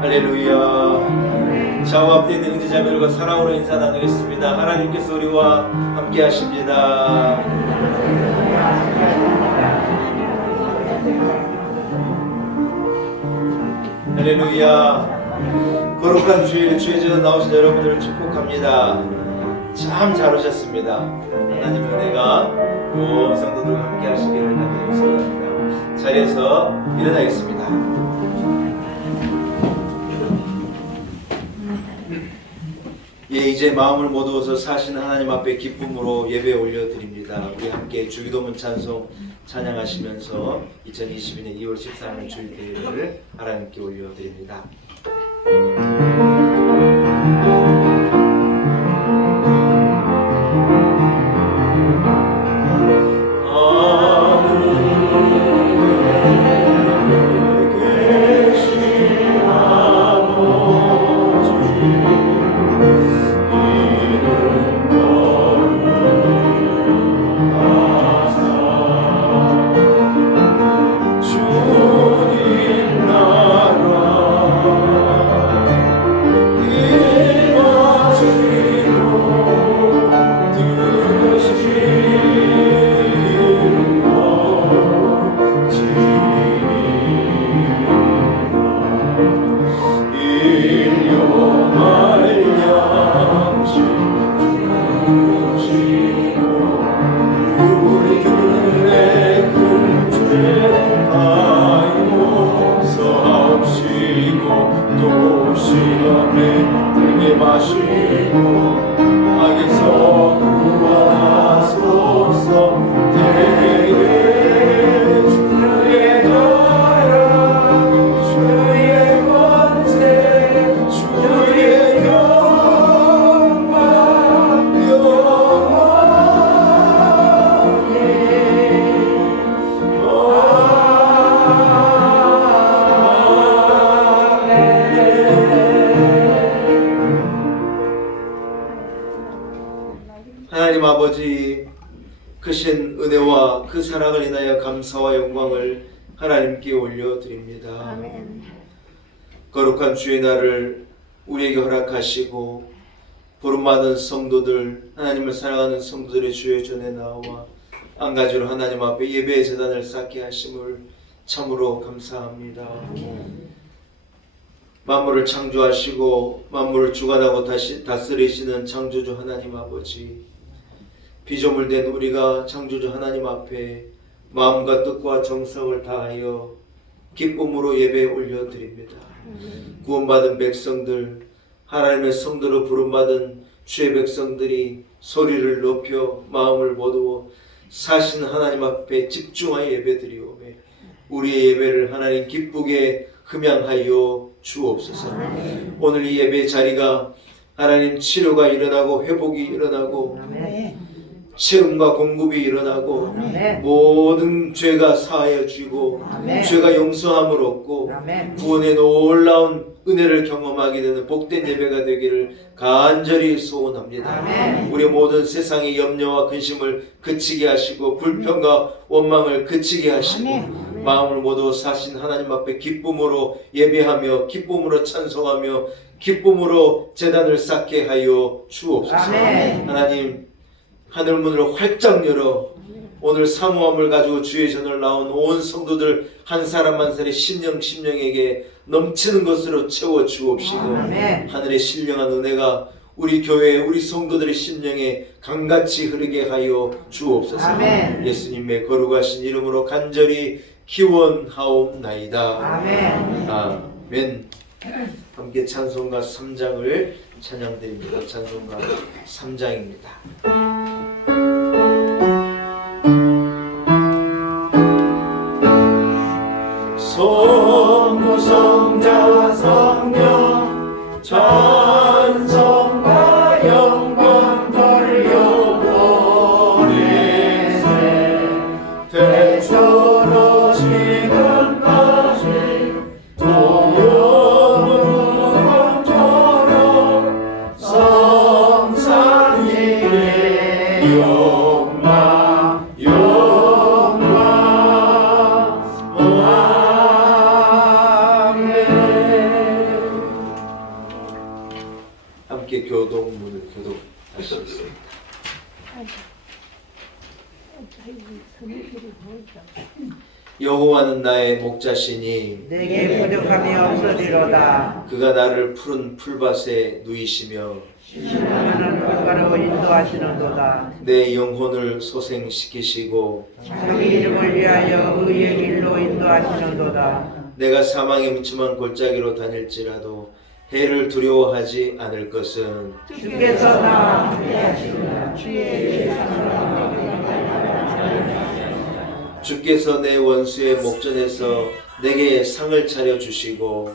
할렐루야. 좌우 앞에 있는 형제자매들과 사랑으로 인사 나누겠습니다. 하나님께서 우리와 함께 하십니다. 할렐루야. 거룩한 주일 주의 전에 나오신 여러분들을 축복합니다. 참 잘 오셨습니다. 하나님의 은혜가 온 성도들과 함께 하시기를 간절히 소원합니다. 자리에서 일어나겠습니다. 예, 이제 마음을 모두어서 사시는 하나님 앞에 기쁨으로 예배 올려드립니다. 우리 함께 주기도문 찬송 찬양하시면서 2022년 2월 13일 주일대회를 하나님께 올려드립니다. 하나님 아버지, 크신 은혜와 그 사랑을 인하여 감사와 영광을 하나님께 올려드립니다. 아멘. 거룩한 주의 날을 우리에게 허락하시고 부름받은 성도들, 하나님을 사랑하는 성도들의 주의 전에 나와 안가지로 하나님 앞에 예배의 제단을 쌓게 하심을 참으로 감사합니다. 만물을 창조하시고 만물을 주관하고 다스리시는 창조주 하나님 아버지, 피조물된 우리가 창조주 하나님 앞에 마음과 뜻과 정성을 다하여 기쁨으로 예배 올려드립니다. 구원받은 백성들, 하나님의 성도로 부름받은 주의 백성들이 소리를 높여 마음을 모두어 사신 하나님 앞에 집중하여 예배드리오매 우리의 예배를 하나님 기쁘게 흠양하여 주옵소서. 오늘 이 예배 자리가 하나님 치료가 일어나고 회복이 일어나고 채움과 공급이 일어나고 모든 죄가 사하여지고 죄가 용서함을 얻고 구원의 놀라운 은혜를 경험하게 되는 복된 예배가 되기를 간절히 소원합니다. 우리 모든 세상의 염려와 근심을 그치게 하시고 불평과 원망을 그치게 하시고 마음을 모두 사신 하나님 앞에 기쁨으로 예배하며 기쁨으로 찬송하며 기쁨으로 제단을 쌓게 하여 주옵소서. 하나님, 하늘문을 활짝 열어 오늘 사모함을 가지고 주의 전을 나온 온 성도들 한 사람 한 사람의 심령에게 넘치는 것으로 채워 주옵시고 하늘의 신령한 은혜가 우리 교회 우리 성도들의 심령에 강같이 흐르게 하여 주옵소서. 예수님의 거룩하신 이름으로 간절히 기원하옵나이다. 아멘. 함께 찬송가 3장을 찬양드립니다. 찬송가 3장입니다. 성부 성자 성령 찬송과 영광 돌려보리세 대처로 지금까지 영원토록 성삼위의 영광 영광 교동문을 교독하시겠습니다. 여호와는 나의 목자시니 내게 부족함이 없으리로다. 그가 나를 푸른 풀밭에 누이시며 시원한 물가로 인도하시는도다. 내 영혼을 소생시키시고 자기 이름을 위하여 의의 길로 인도하시는도다. 내가 사망의 묻침한 골짜기로 다닐지라도 해를 두려워하지 않을 것은 주께서 나와 함께하시리라. 주의 주께서 내 원수의 목전에서 내게 상을 차려 주시고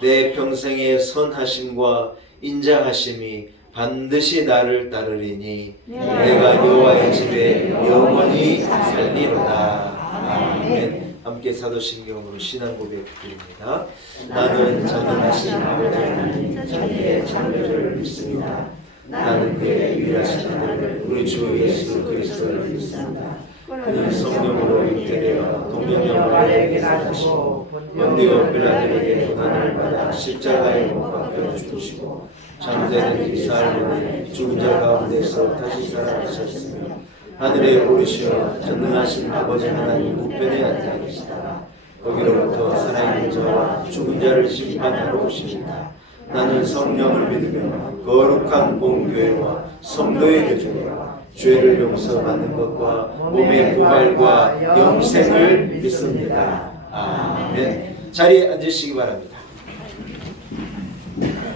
내 평생의 선하심과 인자하심이 반드시 나를 따르리니 내가 여호와의 집에 영원히 살리로다. 아멘. 함께 사도신경으로 신앙 고백 드립니다. 나는 전능하신 아버지 하나님 천지의 창조주를 믿습니다. 나는 그의 유일하신 아들 우리 주 예수 그리스도를 믿습니다. 그는 성령으로 잉태되어 동정녀 마리아에게 나시고 본디오 빌라도에게 고난을 받아 십자가에 못 박혀 죽으시고 잠자는 이 사흘 죽은 자 가운데서 다시 살아나셨으며 하늘에 오르시어 전능하신 아버지 하나님 우편에 앉아 계시다가 거기로부터 살아있는 자와 죽은 자를 심판하러 오십니다. 나는 성령을 믿으며 거룩한 공교회와 성도의 교제와 죄를 용서받는 것과 몸의 부활과 영생을 믿습니다. 아멘. 자리에 앉으시기 바랍니다.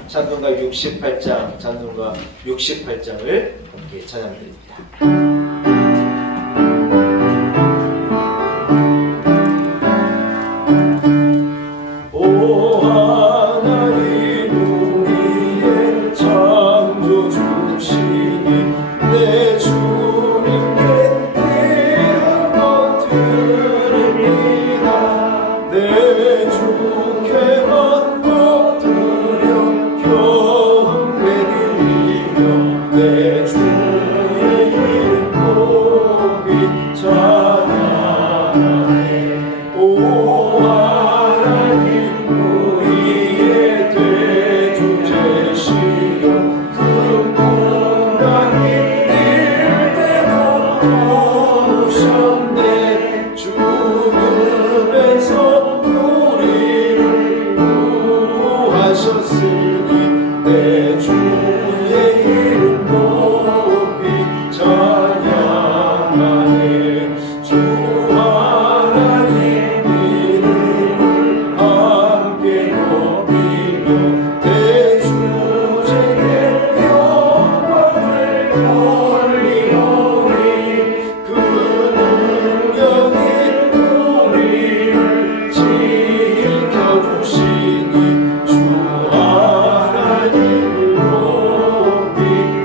찬송가 68장, 찬송가 68장을 함께 찬양드립니다. 오 하나님 우리의 창조주시니 내 주님께 귀한 것 드립니다. 내 주께만 것 드려 경배드리며 내 주의 이름 높이 찬양하네. 오 하나님 우리의 대주 되시며 그 풍랑이 일대로 도우셨네. 죽음에서 우리를 구하셨으니 내 주의 이름 높이 찬양하네. 주 하나님 이름을 함께 높이며 대주제에 영광을 돌리오리. 그 능력이 우리를 지켜주시니 주 하나님을 높이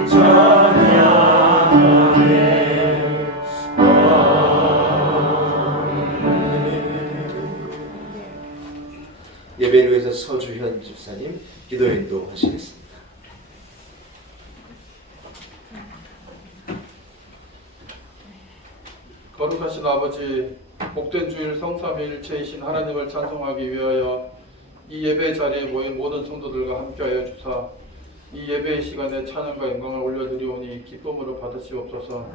찬양하네. 예배를 위해서 서주현 집사님 기도 인도하시겠습니다. 거룩하신 아버지, 복된 주일 성삼위일체이신 하나님을 찬송하기 위하여 이 예배 자리에 모인 모든 성도들과 함께하여 주사 이 예배의 시간에 찬양과 영광을 올려드리오니 기쁨으로 받으시옵소서.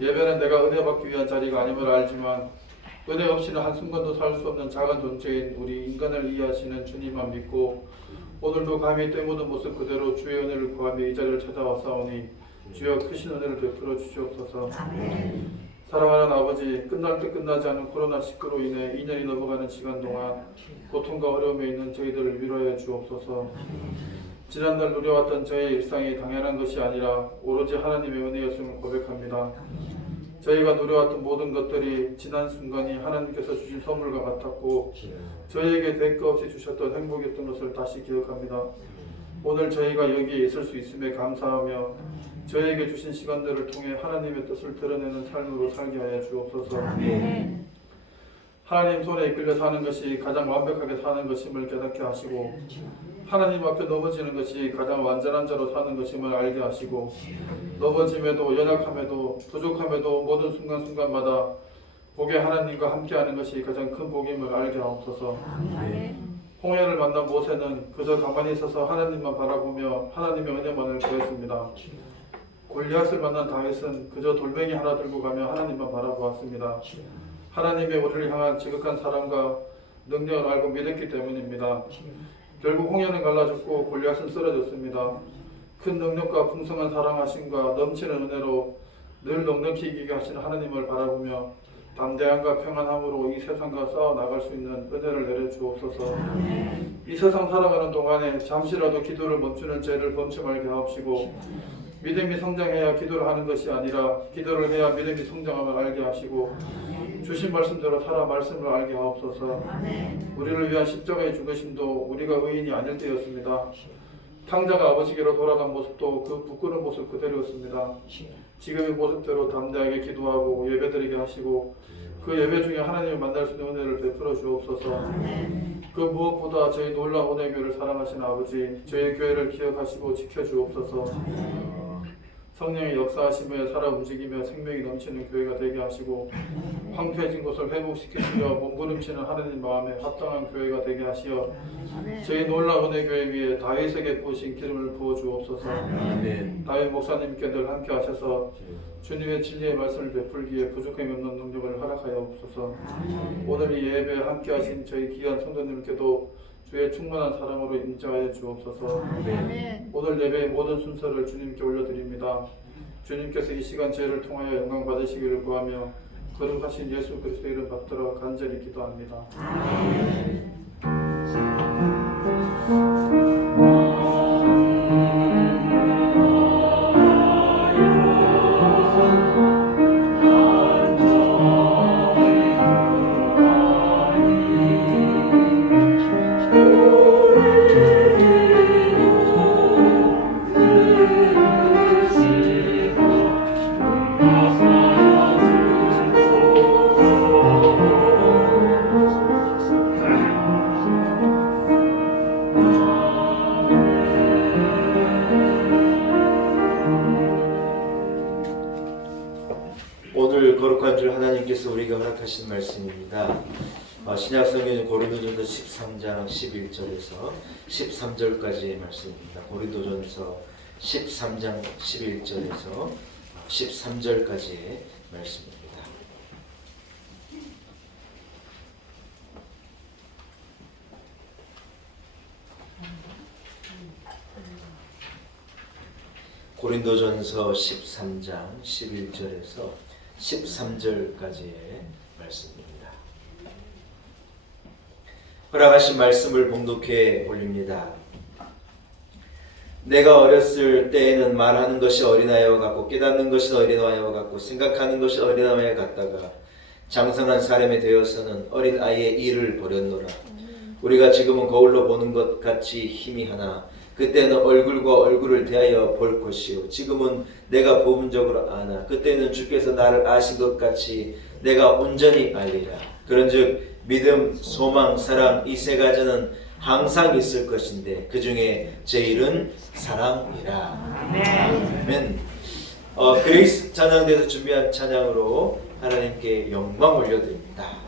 예배는 내가 은혜 받기 위한 자리가 아님을 알지만 은혜 없이는 한순간도 살 수 없는 작은 존재인 우리 인간을 이해하시는 주님만 믿고 오늘도 감히 때묻은 모습 그대로 주의 은혜를 구하며 이 자리를 찾아왔사오니 주여 크신 은혜를 베풀어 주시옵소서. 사랑하는 아버지, 끝날 듯 끝나지 않은 코로나19로 인해 2년이 넘어가는 시간 동안 고통과 어려움에 있는 저희들을 위로해 주옵소서. 지난날 누려왔던 저의 일상이 당연한 것이 아니라 오로지 하나님의 은혜였음을 고백합니다. 저희가 누려왔던 모든 것들이 지난 순간이 하나님께서 주신 선물과 같았고 저희에게 대가 없이 주셨던 행복이었던 것을 다시 기억합니다. 오늘 저희가 여기에 있을 수 있음에 감사하며 저희에게 주신 시간들을 통해 하나님의 뜻을 드러내는 삶으로 살게 하여 주옵소서. 하나님 손에 이끌려 사는 것이 가장 완벽하게 사는 것임을 깨닫게 하시고 하나님 앞에 넘어지는 것이 가장 완전한 자로 사는 것임을 알게 하시고 넘어짐에도 연약함에도 부족함에도 모든 순간순간마다 복의 하나님과 함께하는 것이 가장 큰 복임을 알게 하옵소서. 홍해를 만난 모세는 그저 가만히 있어서 하나님만 바라보며 하나님의 은혜만을 구했습니다. 골리앗을 만난 다윗은 그저 돌멩이 하나 들고 가며 하나님만 바라보았습니다. 하나님의 우리를 향한 지극한 사랑과 능력을 알고 믿었기 때문입니다. 결국 홍해는 갈라졌고 골리앗은 쓰러졌습니다. 큰 능력과 풍성한 사랑하심과 넘치는 은혜로 늘 넉넉히 이기게 하시는 하나님을 바라보며 담대함과 평안함으로 이 세상과 싸워 나갈 수 있는 은혜를 내려주옵소서. 이 세상 살아가는 동안에 잠시라도 기도를 멈추는 죄를 범치 말게 하옵시고, 믿음이 성장해야 기도를 하는 것이 아니라 기도를 해야 믿음이 성장함을 알게 하시고, 주신 말씀대로 살아 말씀을 알게 하옵소서. 우리를 위한 십자가의 죽으심도 우리가 의인이 아닐 때였습니다. 탕자가 아버지께로 돌아간 모습도 그 부끄러운 모습 그대로였습니다. 지금의 모습대로 담대하게 기도하고 예배드리게 하시고, 그 예배 중에 하나님을 만날 수 있는 은혜를 베풀어 주옵소서. 그 무엇보다 저희 놀라운 은혜 교회를 사랑하시는 아버지, 저희 교회를 기억하시고 지켜주옵소서. 성령의 역사하심에 살아 움직이며 생명이 넘치는 교회가 되게 하시고, 황폐해진 곳을 회복시키시며 몸부림치는 하나님 마음에 합당한 교회가 되게 하시어 저희 놀라운 은혜 교회 위에 다윗에게 부으신 기름을 부어 주옵소서. 다윗 목사님께 늘 함께 하셔서 주님의 진리의 말씀을 베풀기에 부족함이 없는 능력을 허락하여 없소서. 오늘 이 예배에 함께 하신 저희 귀한 성도님께도 주의 충만한 사랑으로 임재하여 주옵소서. 오늘 예배의 모든 순서를 주님께 올려드립니다. 주님께서 이 시간 저희를 통하여 영광 받으시기를 구하며 거룩하신 예수 그리스도의 이름 받들어 간절히 기도합니다. 오늘 거룩한 줄 하나님께서 우리에게 허락하신 말씀입니다. 신약성경 고린도전서 13장 11절에서 13절까지의 말씀입니다. 고린도전서 13장 11절에서 13절까지의 말씀입니다. 고린도전서 13장 11절에서 13절까지의 말씀입니다. 허락하신 말씀을 봉독해 올립니다. 내가 어렸을 때에는 말하는 것이 어린아이와 같고 깨닫는 것이 어린아이와 같고 생각하는 것이 어린아이와 같다가 장성한 사람이 되어서는 어린아이의 일을 버렸노라. 우리가 지금은 거울로 보는 것 같이 희미하나 그때는 얼굴과 얼굴을 대하여 볼 것이요 지금은 내가 부분적으로 아나 그때는 주께서 나를 아신 것 같이 내가 온전히 알리라. 그런즉 믿음, 소망, 사랑 이 세 가지는 항상 있을 것인데 그 중에 제일은 사랑이라. 아멘. 그레이스 찬양대에서 준비한 찬양으로 하나님께 영광 올려드립니다. 나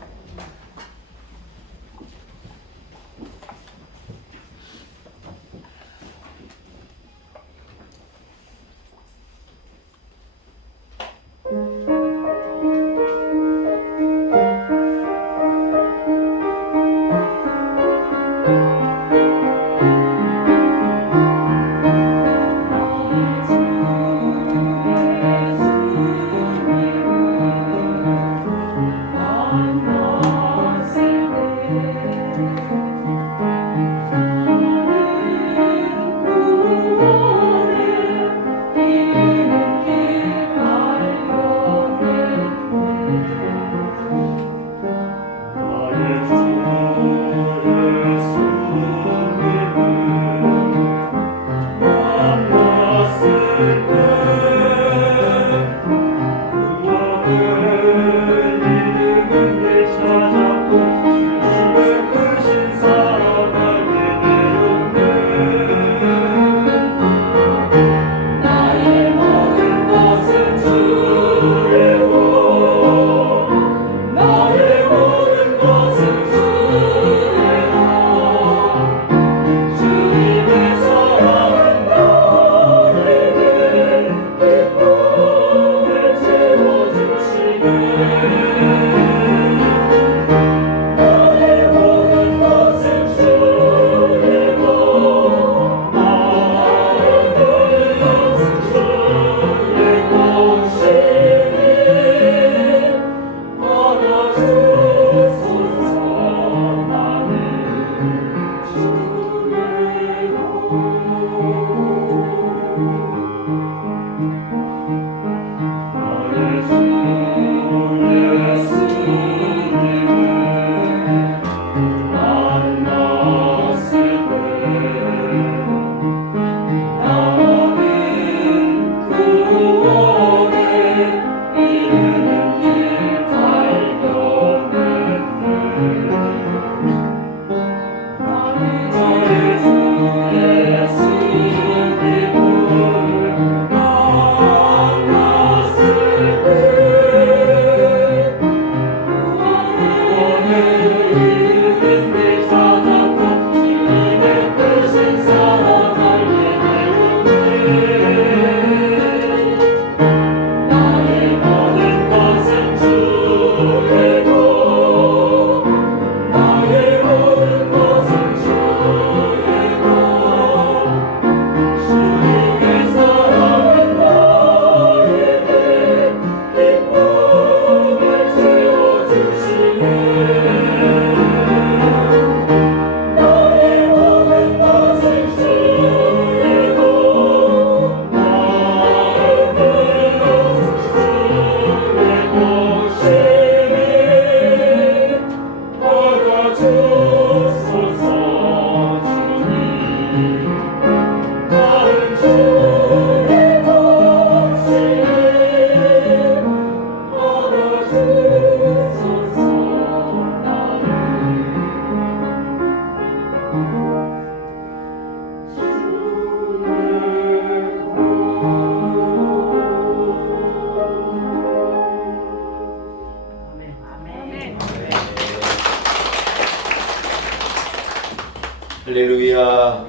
할렐루야.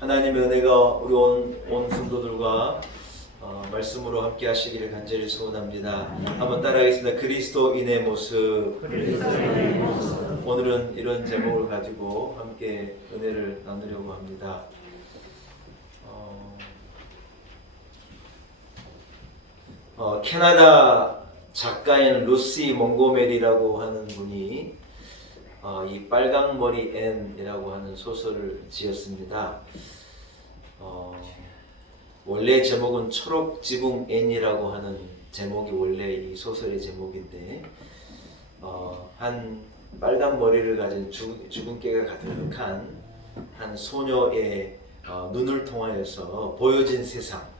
하나님의 은혜가 우리 온 성도들과 말씀으로 함께 하시기를 간절히 소원합니다. 한번 따라하겠습니다. 그리스도인의 모습. 오늘은 이런 제목을 가지고 함께 은혜를 나누려고 합니다. 캐나다 작가인 루시 몽고메리라고 하는 분이 이 빨강머리 앤이라고 하는 소설을 지었습니다. 원래 제목은 초록지붕 앤이라고 하는 제목이 원래 이 소설의 제목인데 한 빨간 머리를 가진 주근깨가 가득한 한 소녀의 눈을 통하여서 보여진 세상,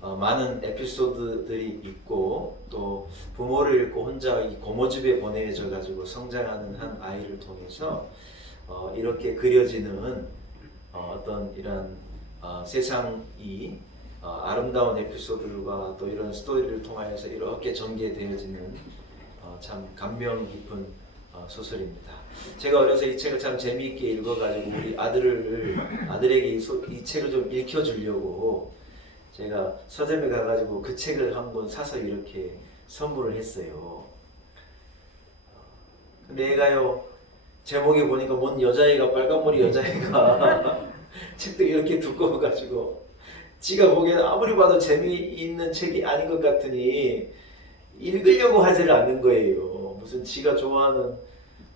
많은 에피소드들이 있고 또 부모를 잃고 혼자 이 고모집에 보내져 가지고 성장하는 한 아이를 통해서 이렇게 그려지는 어떤 이런 세상이 아름다운 에피소드들과 또 이런 스토리를 통하여서 이렇게 전개되어지는 참 감명 깊은 소설입니다. 제가 어려서 이 책을 참 재미있게 읽어가지고 우리 아들에게 이 책을 좀 읽혀주려고 제가 서점에 가가지고 그 책을 한번 사서 이렇게 선물을 했어요. 근데 얘가요, 제목에 보니까 뭔 여자애가, 빨간머리 여자애가 책도 이렇게 두꺼워가지고 지가 보기에는 아무리 봐도 재미있는 책이 아닌 것 같으니 읽으려고 하지를 않는 거예요. 무슨 지가 좋아하는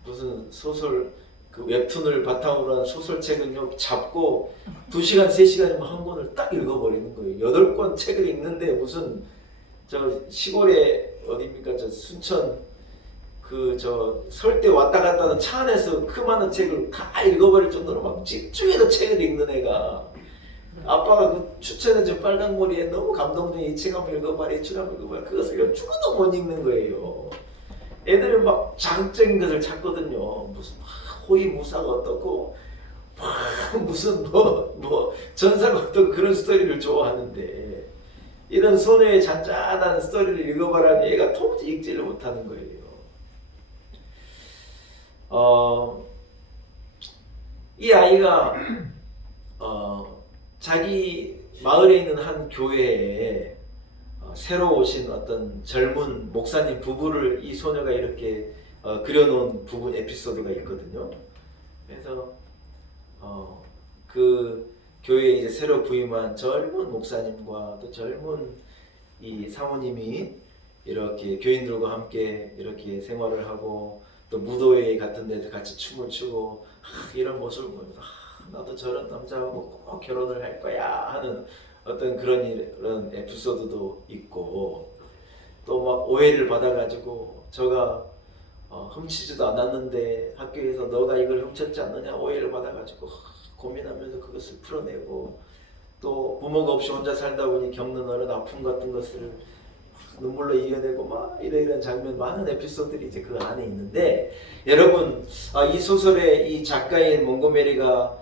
무슨 소설, 그 웹툰을 바탕으로 한 소설책은요, 잡고 2시간, 3시간이면 한 권을 딱 읽어버리는 거예요. 8권 책을 읽는데 무슨 저 시골에 어디입니까? 저 순천 그 저 설대 왔다 갔다 하는 차 안에서 그 많은 책을 다 읽어버릴 정도로 막 집중해서 책을 읽는 애가, 아빠가 그 추천해준 빨강머리에 너무 감동적인 이 책 한번 읽어봐라, 이 책 한번 읽어봐라, 그것을 죽어도 못 읽는 거예요. 애들은 막 자극적인 것을 찾거든요. 무슨 호위무사가 어떻고 무슨 뭐 전사가 어떻고 그런 스토리를 좋아하는데, 이런 소녀의 잔잔한 스토리를 읽어봐라니 얘가 도무지 읽지를 못하는 거예요. 이 아이가 자기 마을에 있는 한 교회에 새로 오신 어떤 젊은 목사님 부부를 이 소녀가 이렇게 그려놓은 부분 에피소드가 있거든요. 그래서 그 교회에 이제 새로 부임한 젊은 목사님과 또 젊은 이 사모님이 이렇게 교인들과 함께 이렇게 생활을 하고 또 무도회 같은 데서 같이 춤을 추고 이런 모습을 보면서 나도 저런 남자하고 꼭 결혼을 할 거야 하는 어떤 그런 에피소드도 있고 또 막 오해를 받아가지고 저가 훔치지도 않았는데 학교에서 너가 이걸 훔쳤지 않느냐 오해를 받아가지고 고민하면서 그것을 풀어내고 또 부모가 없이 혼자 살다 보니 겪는 어떤 아픔 같은 것을 눈물로 이겨내고 막 이런 장면 많은 에피소드들이 이제 그 안에 있는데 여러분 이 소설의 이 작가인 몽고메리가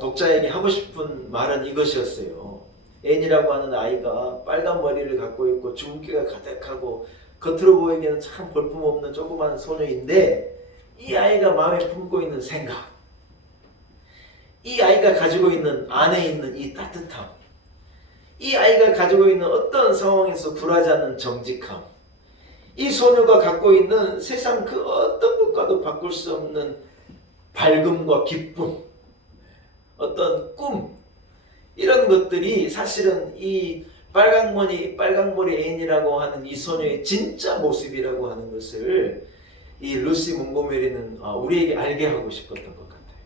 독자에게 하고 싶은 말은 이것이었어요. 앤이라고 하는 아이가 빨간 머리를 갖고 있고 주근깨가 가득하고 겉으로 보이기에는 참 볼품없는 조그마한 소녀인데 이 아이가 마음에 품고 있는 생각, 이 아이가 가지고 있는 안에 있는 이 따뜻함, 이 아이가 가지고 있는 어떤 상황에서 굴하지 않는 정직함, 이 소녀가 갖고 있는 세상 그 어떤 것과도 바꿀 수 없는 밝음과 기쁨, 어떤 꿈, 이런 것들이 사실은 이 빨강머리 앤이라고 하는 이 소녀의 진짜 모습이라고 하는 것을 이 루시 몽고메리는 우리에게 알게 하고 싶었던 것 같아요.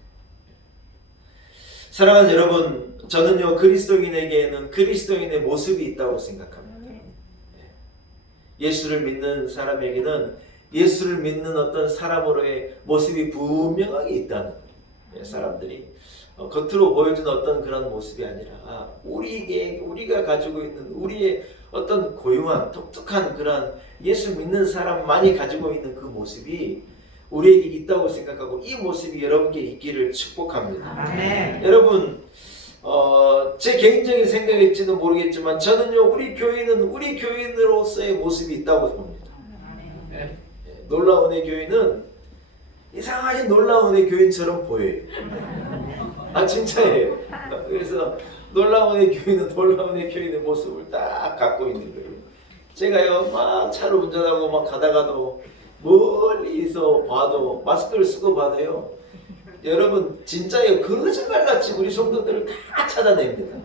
사랑하는 여러분, 저는요 그리스도인에게는 그리스도인의 모습이 있다고 생각합니다. 예수를 믿는 사람에게는 예수를 믿는 어떤 사람으로의 모습이 분명하게 있다는 거예요. 사람들이 겉으로 보여주는 어떤 그런 모습이 아니라 우리가 가지고 있는 우리의 어떤 고유한 독특한 그런 예수 믿는 사람만이 가지고 있는 그 모습이 우리에게 있다고 생각하고 이 모습이 여러분께 있기를 축복합니다. 아멘. 여러분 제 개인적인 생각일지는 모르겠지만 저는요 우리 교회는 우리 교인으로서의 모습이 있다고 봅니다. 놀라운 애 교인은 이상하게 놀라운 애 교인처럼 보여요. 진짜예요. 그래서 놀라운 애 교인은 놀라운 애 교인의 모습을 딱 갖고 있는 거예요. 제가요 막 차를 운전하고 막 가다가도 멀리서 봐도 마스크를 쓰고 봐도요 여러분 진짜예요. 거짓말같이 우리 성도들을 다 찾아냅니다.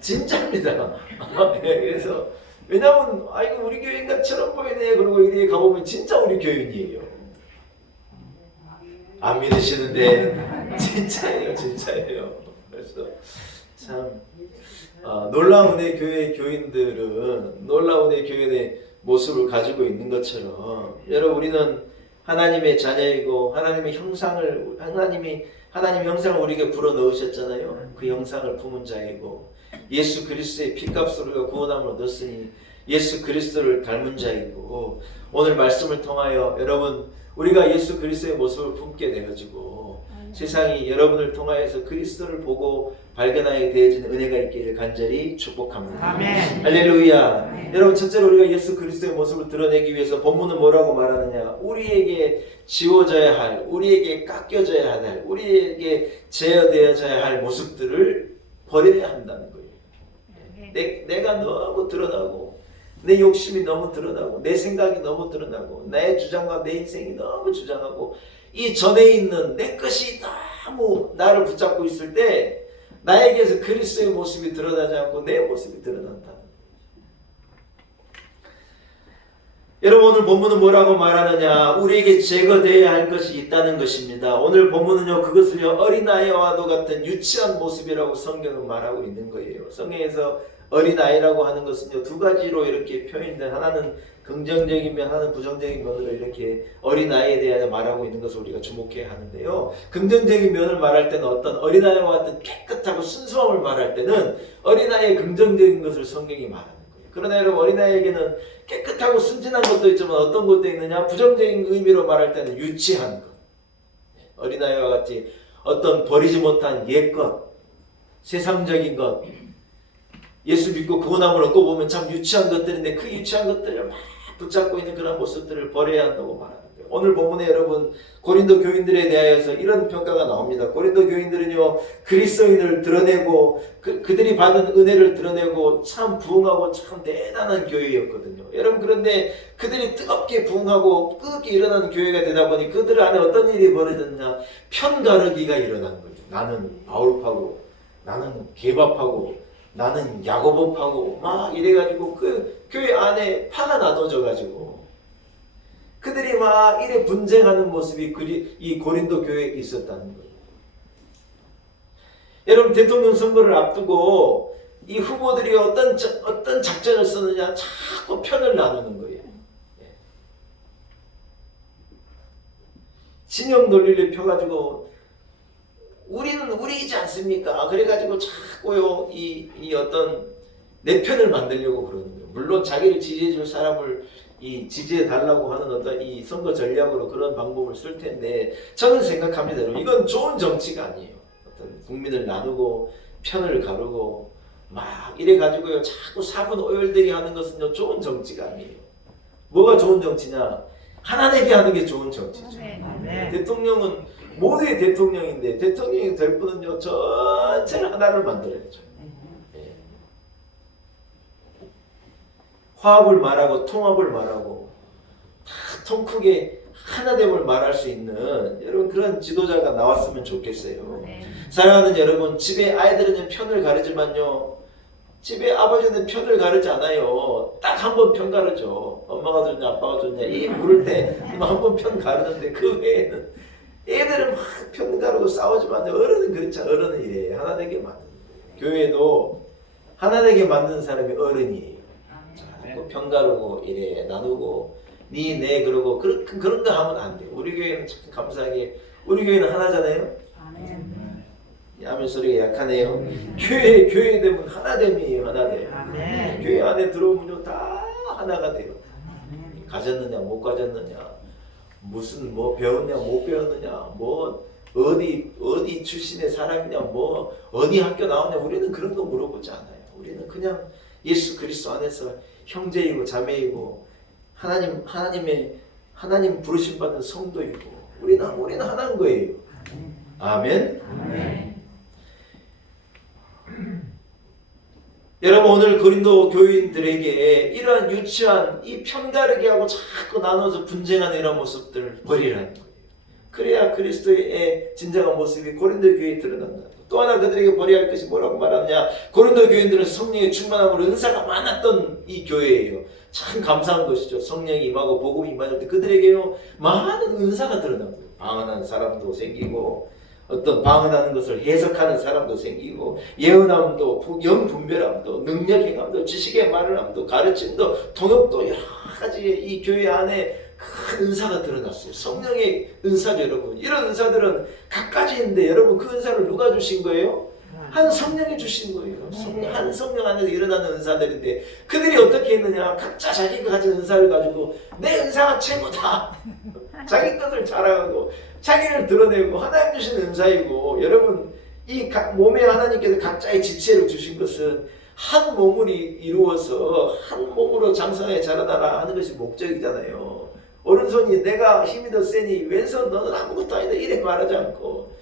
진짜입니다. 그래서 왜냐면 아이고 우리 교인같처럼 보이네 그러고 이렇게 가보면 진짜 우리 교인이에요. 안 믿으시는데 진짜예요. 그래서 참 놀라운 애 교회의 교인들은 놀라운 애 교인의 모습을 가지고 있는 것처럼 여러분 우리는 하나님의 자녀이고 하나님의 형상을 우리에게 불어 넣으셨잖아요. 그 형상을 품은 자이고 예수 그리스도의 피값으로 우리가 구원함을 얻었으니 예수 그리스도를 닮은 자이고 오늘 말씀을 통하여 여러분 우리가 예수 그리스도의 모습을 품게 되어지고 세상이 여러분을 통하여서 그리스도를 보고 발견하게 되어지는 은혜가 있기를 간절히 축복합니다. 아멘. 할렐루야. 아멘. 여러분 첫째로 우리가 예수 그리스도의 모습을 드러내기 위해서 본문은 뭐라고 말하느냐? 우리에게 지워져야 할, 우리에게 깎여져야 할, 우리에게 제어되어져야 할 모습들을 버려야 한다는 거예요. 내가 너무 드러나고 내 욕심이 너무 드러나고 내 생각이 너무 드러나고 나의 주장과 내 인생이 너무 주장하고 이 전에 있는 내 것이 너무 나를 붙잡고 있을 때 나에게서 그리스도의 모습이 드러나지 않고 내 모습이 드러난다. 여러분 오늘 본문은 뭐라고 말하느냐? 우리에게 제거되어야 할 것이 있다는 것입니다. 오늘 본문은요 그것을요 어린아이와도 같은 유치한 모습이라고 성경은 말하고 있는 거예요. 성경에서 어린아이라고 하는 것은요 두 가지로 이렇게 표현된 하나는 긍정적인 면 하나는 부정적인 면으로 이렇게 어린아이에 대하여 말하고 있는 것을 우리가 주목해야 하는데요. 긍정적인 면을 말할 때는 어떤 어린아이와 같은 깨끗하고 순수함을 말할 때는 어린아이의 긍정적인 것을 성경이 말하는 거예요. 그러나 여러분 어린아이에게는 깨끗하고 순진한 것도 있지만 어떤 것도 있느냐? 부정적인 의미로 말할 때는 유치한 것. 어린아이와 같이 어떤 버리지 못한 옛것, 세상적인 것, 예수 믿고 구원함을 얻고 보면 참 유치한 것들인데 그 유치한 것들을 막 붙잡고 있는 그런 모습들을 버려야 한다고 말하는 거예요. 오늘 본문에 여러분 고린도 교인들에 대하여서 이런 평가가 나옵니다. 고린도 교인들은요 그리스도인을 드러내고 그들이 받은 은혜를 드러내고 참 부흥하고 참 대단한 교회였거든요. 여러분 그런데 그들이 뜨겁게 부흥하고 뜨겁게 일어나는 교회가 되다 보니 그들 안에 어떤 일이 벌어졌냐? 편가르기가 일어난 거예요. 나는 바울파고 나는 개밥하고 나는 야고보파고 막 이래가지고 그 교회 안에 파가 나눠져가지고 그들이 막 이래 분쟁하는 모습이 이 고린도 교회에 있었다는 거예요. 여러분, 대통령 선거를 앞두고 이 후보들이 어떤 작전을 쓰느냐 자꾸 편을 나누는 거예요. 진영 논리를 펴가지고 우리는 우리이지 않습니까? 그래가지고 자꾸요 이 어떤 내 편을 만들려고 그러는 거예요. 물론 자기를 지지해줄 사람을 지지해 달라고 하는 어떤 이 선거 전략으로 그런 방법을 쓸 텐데, 저는 생각합니다. 여러분, 이건 좋은 정치가 아니에요. 어떤 국민을 나누고 편을 가르고 막 이래 가지고요 자꾸 사분 오열되게 하는 것은요 좋은 정치가 아니에요. 뭐가 좋은 정치냐? 하나 되게 하는 게 좋은 정치죠. 대통령은 모두의 대통령인데 대통령이 될 분은요 전체를 하나를 만들어야죠. 화합을 말하고 통합을 말하고 다 통 크게 하나됨을 말할 수 있는 여러분 그런 지도자가 나왔으면 좋겠어요. 사랑하는 여러분, 집에 아이들은 편을 가르지만요 집에 아버지는 편을 가르지 않아요. 딱 한 번 편 가르죠. 엄마가 좋냐 아빠가 좋냐 이 물을 때 한 번 편 가르는데 그 외에는 애들은 막 편 가르고 싸우지만 어른은 그렇지 않아요. 어른은 이래 하나 되게 만드는 거예요. 교회도 하나 되게 만드는 사람이 어른이에요. 자꾸 편 가르고 이래 나누고 니 내 그러고 그런 거 하면 안 돼요. 우리 교회는 참 감사하게 우리 교회는 하나잖아요. 아멘 소리가 약하네요. 교회 되면 하나됨이에요. 하나됨. 교회 안에 들어오면 다 하나가 돼요. 가졌느냐 못 가졌느냐 무슨 뭐 배웠냐 못 배웠느냐 뭐 어디 출신의 사람이냐 뭐 어디 학교 나오냐 우리는 그런 거 물어보지 않아요. 우리는 그냥 예수 그리스도 안에서 형제이고 자매이고 하나님 부르심 받는 성도이고 우리는 하나인 거예요. 아멘. 여러분, 오늘 고린도 교인들에게 이러한 유치한 이 편가르게 하고 자꾸 나눠서 분쟁하는 이런 모습들을 버리라는 거예요. 그래야 그리스도의 진정한 모습이 고린도 교회에 드러난다. 또 하나 그들에게 버려야 할 것이 뭐라고 말하느냐? 고린도 교인들은 성령의 충만함으로 은사가 많았던 이 교회예요. 참 감사한 것이죠. 성령이 임하고 복음이 임할 때 그들에게요 많은 은사가 드러난 거예요. 방언하는 사람도 생기고 어떤 방언하는 것을 해석하는 사람도 생기고 예언함도 영분별함도 능력행함도 지식의 말을함도 가르침도 통역도 여러 가지의 이 교회 안에 큰 은사가 드러났어요. 성령의 은사죠. 여러분, 이런 은사들은 각가지 있는데 여러분 그 은사를 누가 주신 거예요? 한 성령이 주신 거예요. 한 성령 안에서 일어나는 은사들인데 그들이 어떻게 했느냐? 각자 자기가 가진 은사를 가지고 내 은사가 최고다. 자기 것을 자랑하고 자기를 드러내고 하나님 주신 은사이고, 여러분 이 몸에 하나님께서 각자의 지체를 주신 것은 한 몸을 이루어서 한 몸으로 장성하게 자라나라 하는 것이 목적이잖아요. 오른손이 내가 힘이 더 세니 왼손 너는 아무것도 아니다 이래 말하지 않고,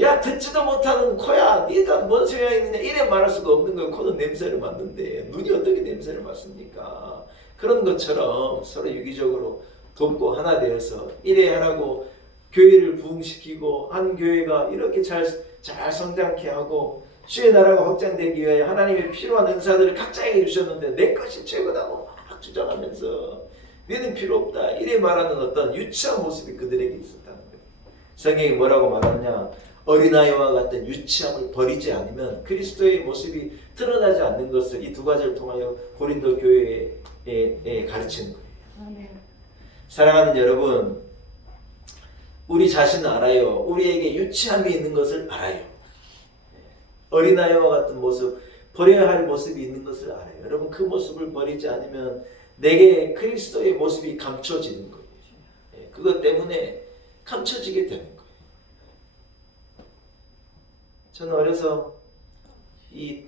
야 듣지도 못하는 코야 네가 뭔 소용이 있느냐 이래 말할 수가 없는 거예요. 코는 냄새를 맡는데 눈이 어떻게 냄새를 맡습니까? 그런 것처럼 서로 유기적으로 돕고 하나 되어서 이래 하라고 교회를 부흥시키고 한 교회가 이렇게 잘 성장케 하고 주의 나라가 확장되기 위하여 하나님의 필요한 은사들을 각자에게 주셨는데 내 것이 최고다고 막 주장하면서 너는 필요 없다 이래 말하는 어떤 유치한 모습이 그들에게 있었다는 거예요. 성경이 뭐라고 말하느냐? 어린아이와 같은 유치함을 버리지 않으면 그리스도의 모습이 드러나지 않는 것을 이 두 가지를 통하여 고린도 교회에 가르치는 거예요. 사랑하는 여러분, 우리 자신은 알아요. 우리에게 유치함이 있는 것을 알아요. 어린아이와 같은 모습, 버려야 할 모습이 있는 것을 알아요. 여러분 그 모습을 버리지 않으면 내게 그리스도의 모습이 감춰지는 거예요. 그것 때문에 감춰지게 되는 거예요. 저는 어려서 이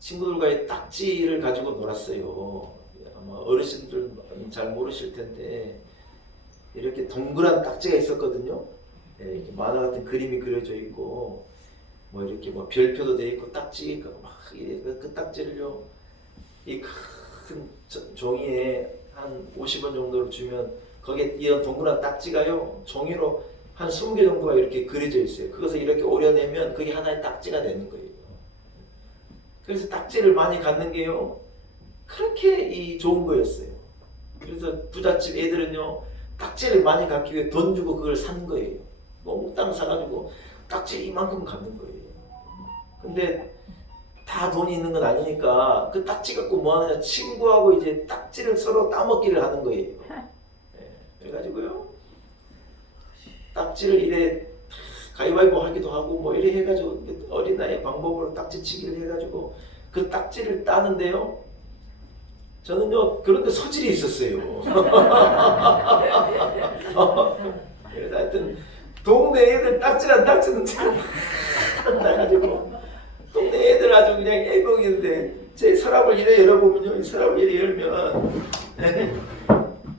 친구들과의 딱지를 가지고 놀았어요. 아마 어르신들은 잘 모르실 텐데 이렇게 동그란 딱지가 있었거든요. 이렇게 만화 같은 그림이 그려져 있고 뭐 이렇게 뭐 별표도 돼 있고 딱지가 막 그 딱지를요 이 큰 종이에 한 50원 정도를 주면 거기에 이런 동그란 딱지가요 종이로 한 20개 정도가 이렇게 그려져 있어요. 그것을 이렇게 오려내면 그게 하나의 딱지가 되는 거예요. 그래서 딱지를 많이 갖는 게요 그렇게 이 좋은 거였어요. 그래서 부잣집 애들은요 딱지를 많이 갖기 위해 돈 주고 그걸 산 거예요. 몽땅 사가지고 딱지 이만큼 갖는 거예요. 근데 다 돈이 있는 건 아니니까 그 딱지 갖고 뭐 하느냐, 친구하고 이제 딱지를 서로 따먹기를 하는 거예요. 그래가지고요 딱지를 이래 가위바위보 하기도 하고 뭐 이래 해가지고 어린아이의 방법으로 딱지치기를 해가지고 그 딱지를 따는데요 저는요 그런데 소질이 있었어요. 그래서 하여튼 동네 애들 딱지란 딱지는 잘 따가지고 동네 애들 아주 그냥 애공인데 제 서랍을 이래 열어보면요 이 서랍을 이래 열면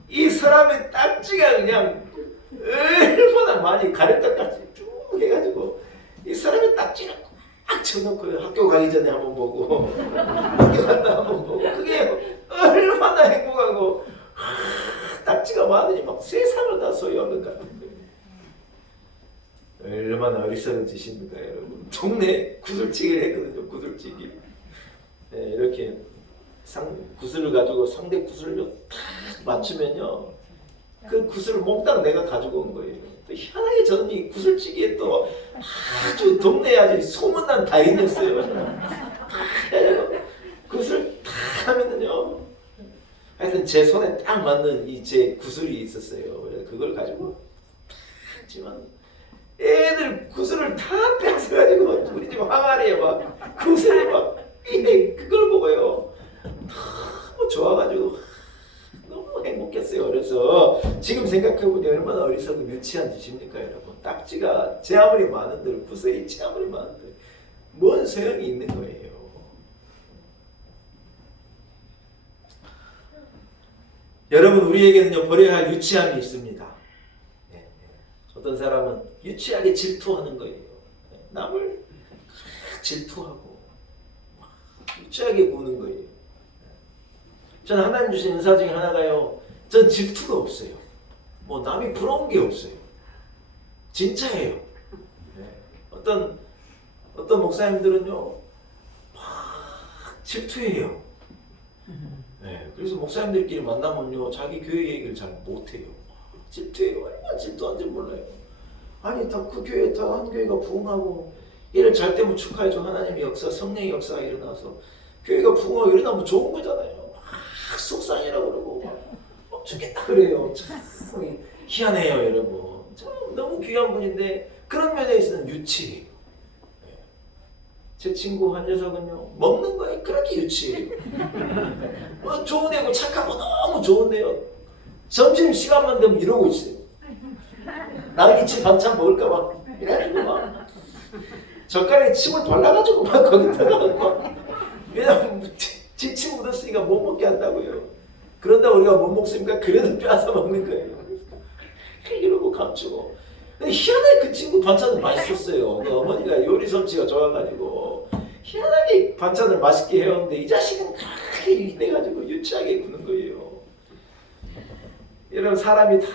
이 서랍의 딱지가 그냥 얼마나 많이 가래떡같이 쭉 해가지고 이 서랍의 딱지를 꽉 쳐놓고 학교 가기 전에 한번 보고 학교 갔다 한번 보고 그게 얼마나 행복하고 딱지가 많으니 막 세상을 다 소유한 것 같은 거예요. 얼마나 어리석은 짓입니까 여러분. 동네 구슬치기를 했거든요. 구슬치기. 네, 이렇게 구슬을 가지고 상대 구슬을 탁 맞추면요 그 구슬을 몽땅 내가 가지고 온 거예요. 또 희한하게 저는 이 구슬치기에 또 아주 동네에 아주 소문난 달인이었어요. 구슬 탁 하면은요 하여튼 제 손에 딱 맞는 이 제 구슬이 있었어요. 그래서 그걸 가지고 탁 했지만 애들 구슬을 다 뺏어가지고 우리 집 항아리에 막 구슬이 막 그걸 보고요 너무 좋아가지고 너무 행복했어요. 그래서 지금 생각해보니 얼마나 어리석고 유치한 짓입니까 여러분. 딱지가 제 아무리 많은들 구슬이 제 아무리 많은들 뭔 소용이 있는 거예요. 여러분 우리에게는요 버려야 할 유치함이 있습니다. 어떤 사람은 유치하게 질투하는 거예요. 남을 질투하고 유치하게 구는 거예요. 저는 하나님 주신 은사 중에 하나가요. 전 질투가 없어요. 뭐 남이 부러운 게 없어요. 진짜예요. 어떤 목사님들은요 막 질투해요. 그래서 목사님들끼리 만나면요 자기 교회 얘기를 잘 못해요. 질투해요. 얼마나 질투한지 몰라요. 아니 다 그 교회 다 한 교회가 부흥하고 얘를 잘 되면 축하해줘. 하나님의 역사, 성령의 역사가 일어나서 교회가 부흥하고 일어나면 좋은 거잖아요. 막 속상해라고 그러고 막 죽겠다 그래요. 참 희한해요 여러분. 참 너무 귀한 분인데 그런 면에 있어서는 유치해요. 제 친구 한 녀석은요 먹는 거에 그렇게 유치해요. 좋은 애고 착하고 너무 좋은데요 점심시간만 되면 이러고 있어요. 나기치 반찬 먹을까 막 이래가지고 막 젓가락에 침을 발라가지고 막 거기다가 막 왜냐면 침 묻었으니까 못 먹게 한다고요. 그런다고 우리가 못 먹습니까? 그래도 빼앗아 먹는 거예요. 이러고 감추고. 희한하게 그 친구 반찬은 맛있었어요. 그 어머니가 요리 솜씨가 좋아가지고 희한하게 반찬을 맛있게 해왔는데 이 자식은 그렇게 이래가지고 유치하게 구는 거예요. 여러분 사람이 다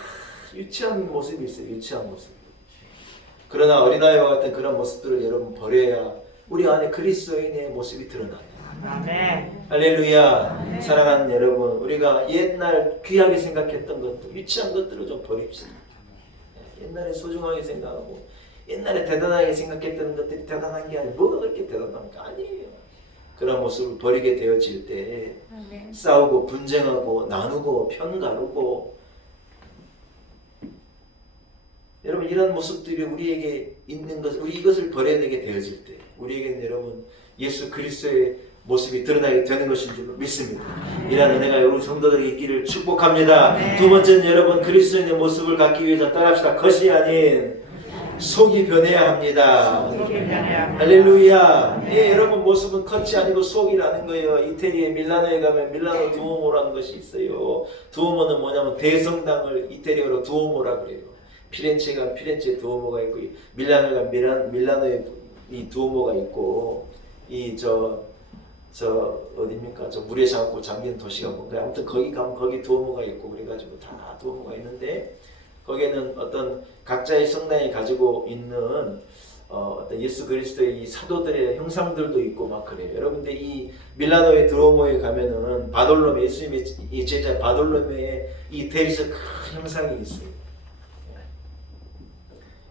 유치한 모습이 있어요. 유치한 모습. 그러나 어린아이와 같은 그런 모습들을 여러분 버려야 우리 안에 그리스도인의 모습이 드러나요. 아멘. 할렐루야. 사랑하는 여러분, 우리가 옛날 귀하게 생각했던 것들, 유치한 것들을 좀 버립시다. 옛날에 소중하게 생각하고 옛날에 대단하게 생각했던 것들이 대단한 게 아니에요. 뭐가 그렇게 대단합니까? 아니에요. 그런 모습을 버리게 되어질 때 싸우고 분쟁하고 나누고 편가르고 여러분 이런 모습들이 우리에게 있는 것, 우리 이것을 버려야 되게 되어질 때 우리에게는 여러분 예수 그리스도의 모습이 드러나게 되는 것인 줄 믿습니다. 이러한 은혜가 우리 성도들에게 있기를 축복합니다. 두 번째는 여러분 그리스도인의 모습을 갖기 위해서 따라합시다. 겉이 아닌 속이 변해야 합니다. 할렐루야. 예, 여러분 모습은 겉이 아니고 속이라는 거예요. 이태리의 밀라노에 가면 밀라노 두오모라는 것이 있어요. 두오모는 뭐냐면 대성당을 이태리어로 두오모라 그래요. 피렌체가 피렌체 두오모가 있고 밀라노가 밀라노에 이 두오모가 있고 이 저 어디입니까? 저 물에 잠긴 도시가 뭔가요? 아무튼 거기 가면 거기 두오모가 있고 그래가지고 다 두오모가 있는데 거기에는 어떤 각자의 성당이 가지고 있는 어떤 예수 그리스도의 이 사도들의 형상들도 있고 막 그래요. 여러분들 이 밀라노의 드로모에 가면은 바돌로메, 예수님의 이 제자 바돌로메의 이 대리석 큰 형상이 있어요.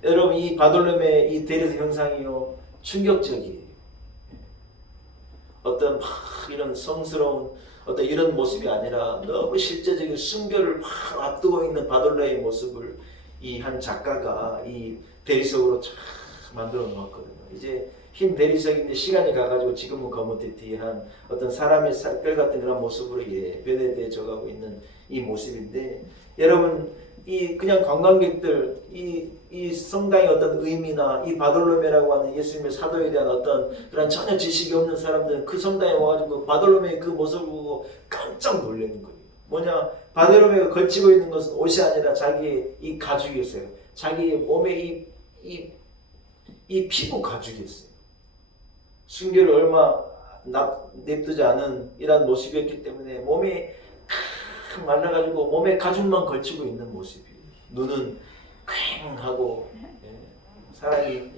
여러분 이 바돌로메의 이 대리석 형상이요 충격적이에요. 어떤 막 이런 성스러운 어떤 이런 모습이 아니라 너무 실제적인 순교를 확 앞두고 있는 바돌로의 모습을 이 한 작가가 이 대리석으로 쫙 만들어 놓았거든요. 이제 흰 대리석인데 시간이 가가지고 지금은 거뭇튀튀한 어떤 사람의 살결 같은 그런 모습으로 변해져 가고 있는 이 모습인데, 여러분 이 그냥 관광객들 이 성당의 어떤 의미나 이 바돌로메라고 하는 예수님의 사도에 대한 어떤 그런 전혀 지식이 없는 사람들은 그 성당에 와가지고 바돌로메의 그 모습을 보고 깜짝 놀라는 거예요. 뭐냐, 바돌로메가 걸치고 있는 것은 옷이 아니라 자기의 이 가죽이었어요. 자기의 몸에 이 피부 가죽이었어요. 순교를 얼마 냅두지 않은 이런 모습이었기 때문에 몸이 말라가지고 몸에 가죽만 걸치고 있는 모습이에요. 눈은 퀭하고 사람이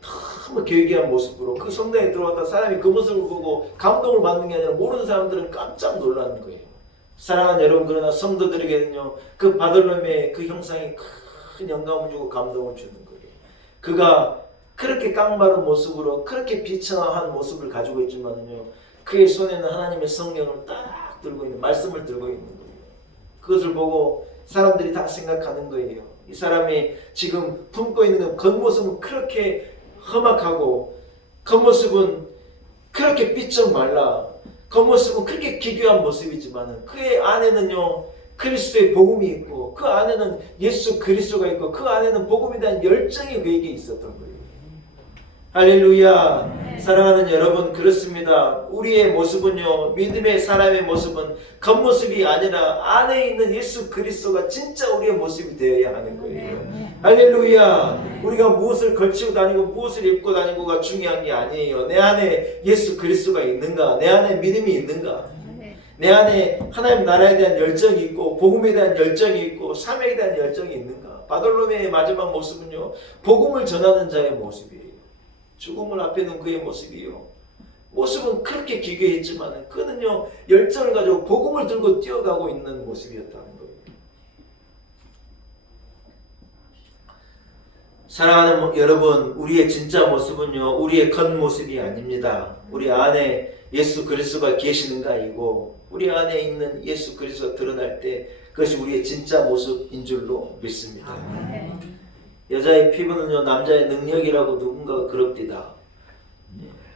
너무 괴기한 모습으로 그 성당에 들어왔다 사람이 그 모습을 보고 감동을 받는 게 아니라 모르는 사람들은 깜짝 놀라는 거예요. 사랑하는 여러분, 그러나 성도들에게는요 그 바돌로메의 그 형상이 큰 영감을 주고 감동을 주는 거예요. 그가 그렇게 깡마른 모습으로 그렇게 비천한 모습을 가지고 있지만요 그의 손에는 하나님의 성령을 딱 들고 있는, 말씀을 들고 있는 거예요. 그것을 보고 사람들이 다 생각하는 거예요. 이 사람이 지금 품고 있는 그 겉모습은 그렇게 험악하고 겉모습은 그렇게 삐쩍 말라 겉모습은 그렇게 기괴한 모습이지만 그의 안에는요 그리스도의 복음이 있고 그 안에는 예수 그리스도가 있고 그 안에는 복음에 대한 열정이 그에게 있었던 거예요. 할렐루야. 사랑하는 여러분, 그렇습니다. 우리의 모습은요, 믿음의 사람의 모습은 겉모습이 아니라 안에 있는 예수 그리스도가 진짜 우리의 모습이 되어야 하는 거예요. 할렐루야. 우리가 무엇을 걸치고 다니고 무엇을 입고 다니고가 중요한 게 아니에요. 내 안에 예수 그리스도가 있는가? 내 안에 믿음이 있는가? 내 안에 하나님 나라에 대한 열정이 있고 복음에 대한 열정이 있고 사명에 대한 열정이 있는가? 바돌로메의 마지막 모습은요, 복음을 전하는 자의 모습이에요. 죽음을 앞에 둔 그의 모습이요. 모습은 그렇게 기괴했지만 그는요 열정을 가지고 복음을 들고 뛰어가고 있는 모습이었다는 거예요. 사랑하는 여러분, 우리의 진짜 모습은요 우리의 겉모습이 아닙니다. 우리 안에 예수 그리스도가 계시는가이고 우리 안에 있는 예수 그리스도가 드러날 때 그것이 우리의 진짜 모습인 줄로 믿습니다. 여자의 피부는요 남자의 능력이라고 누군가가 그럽디다.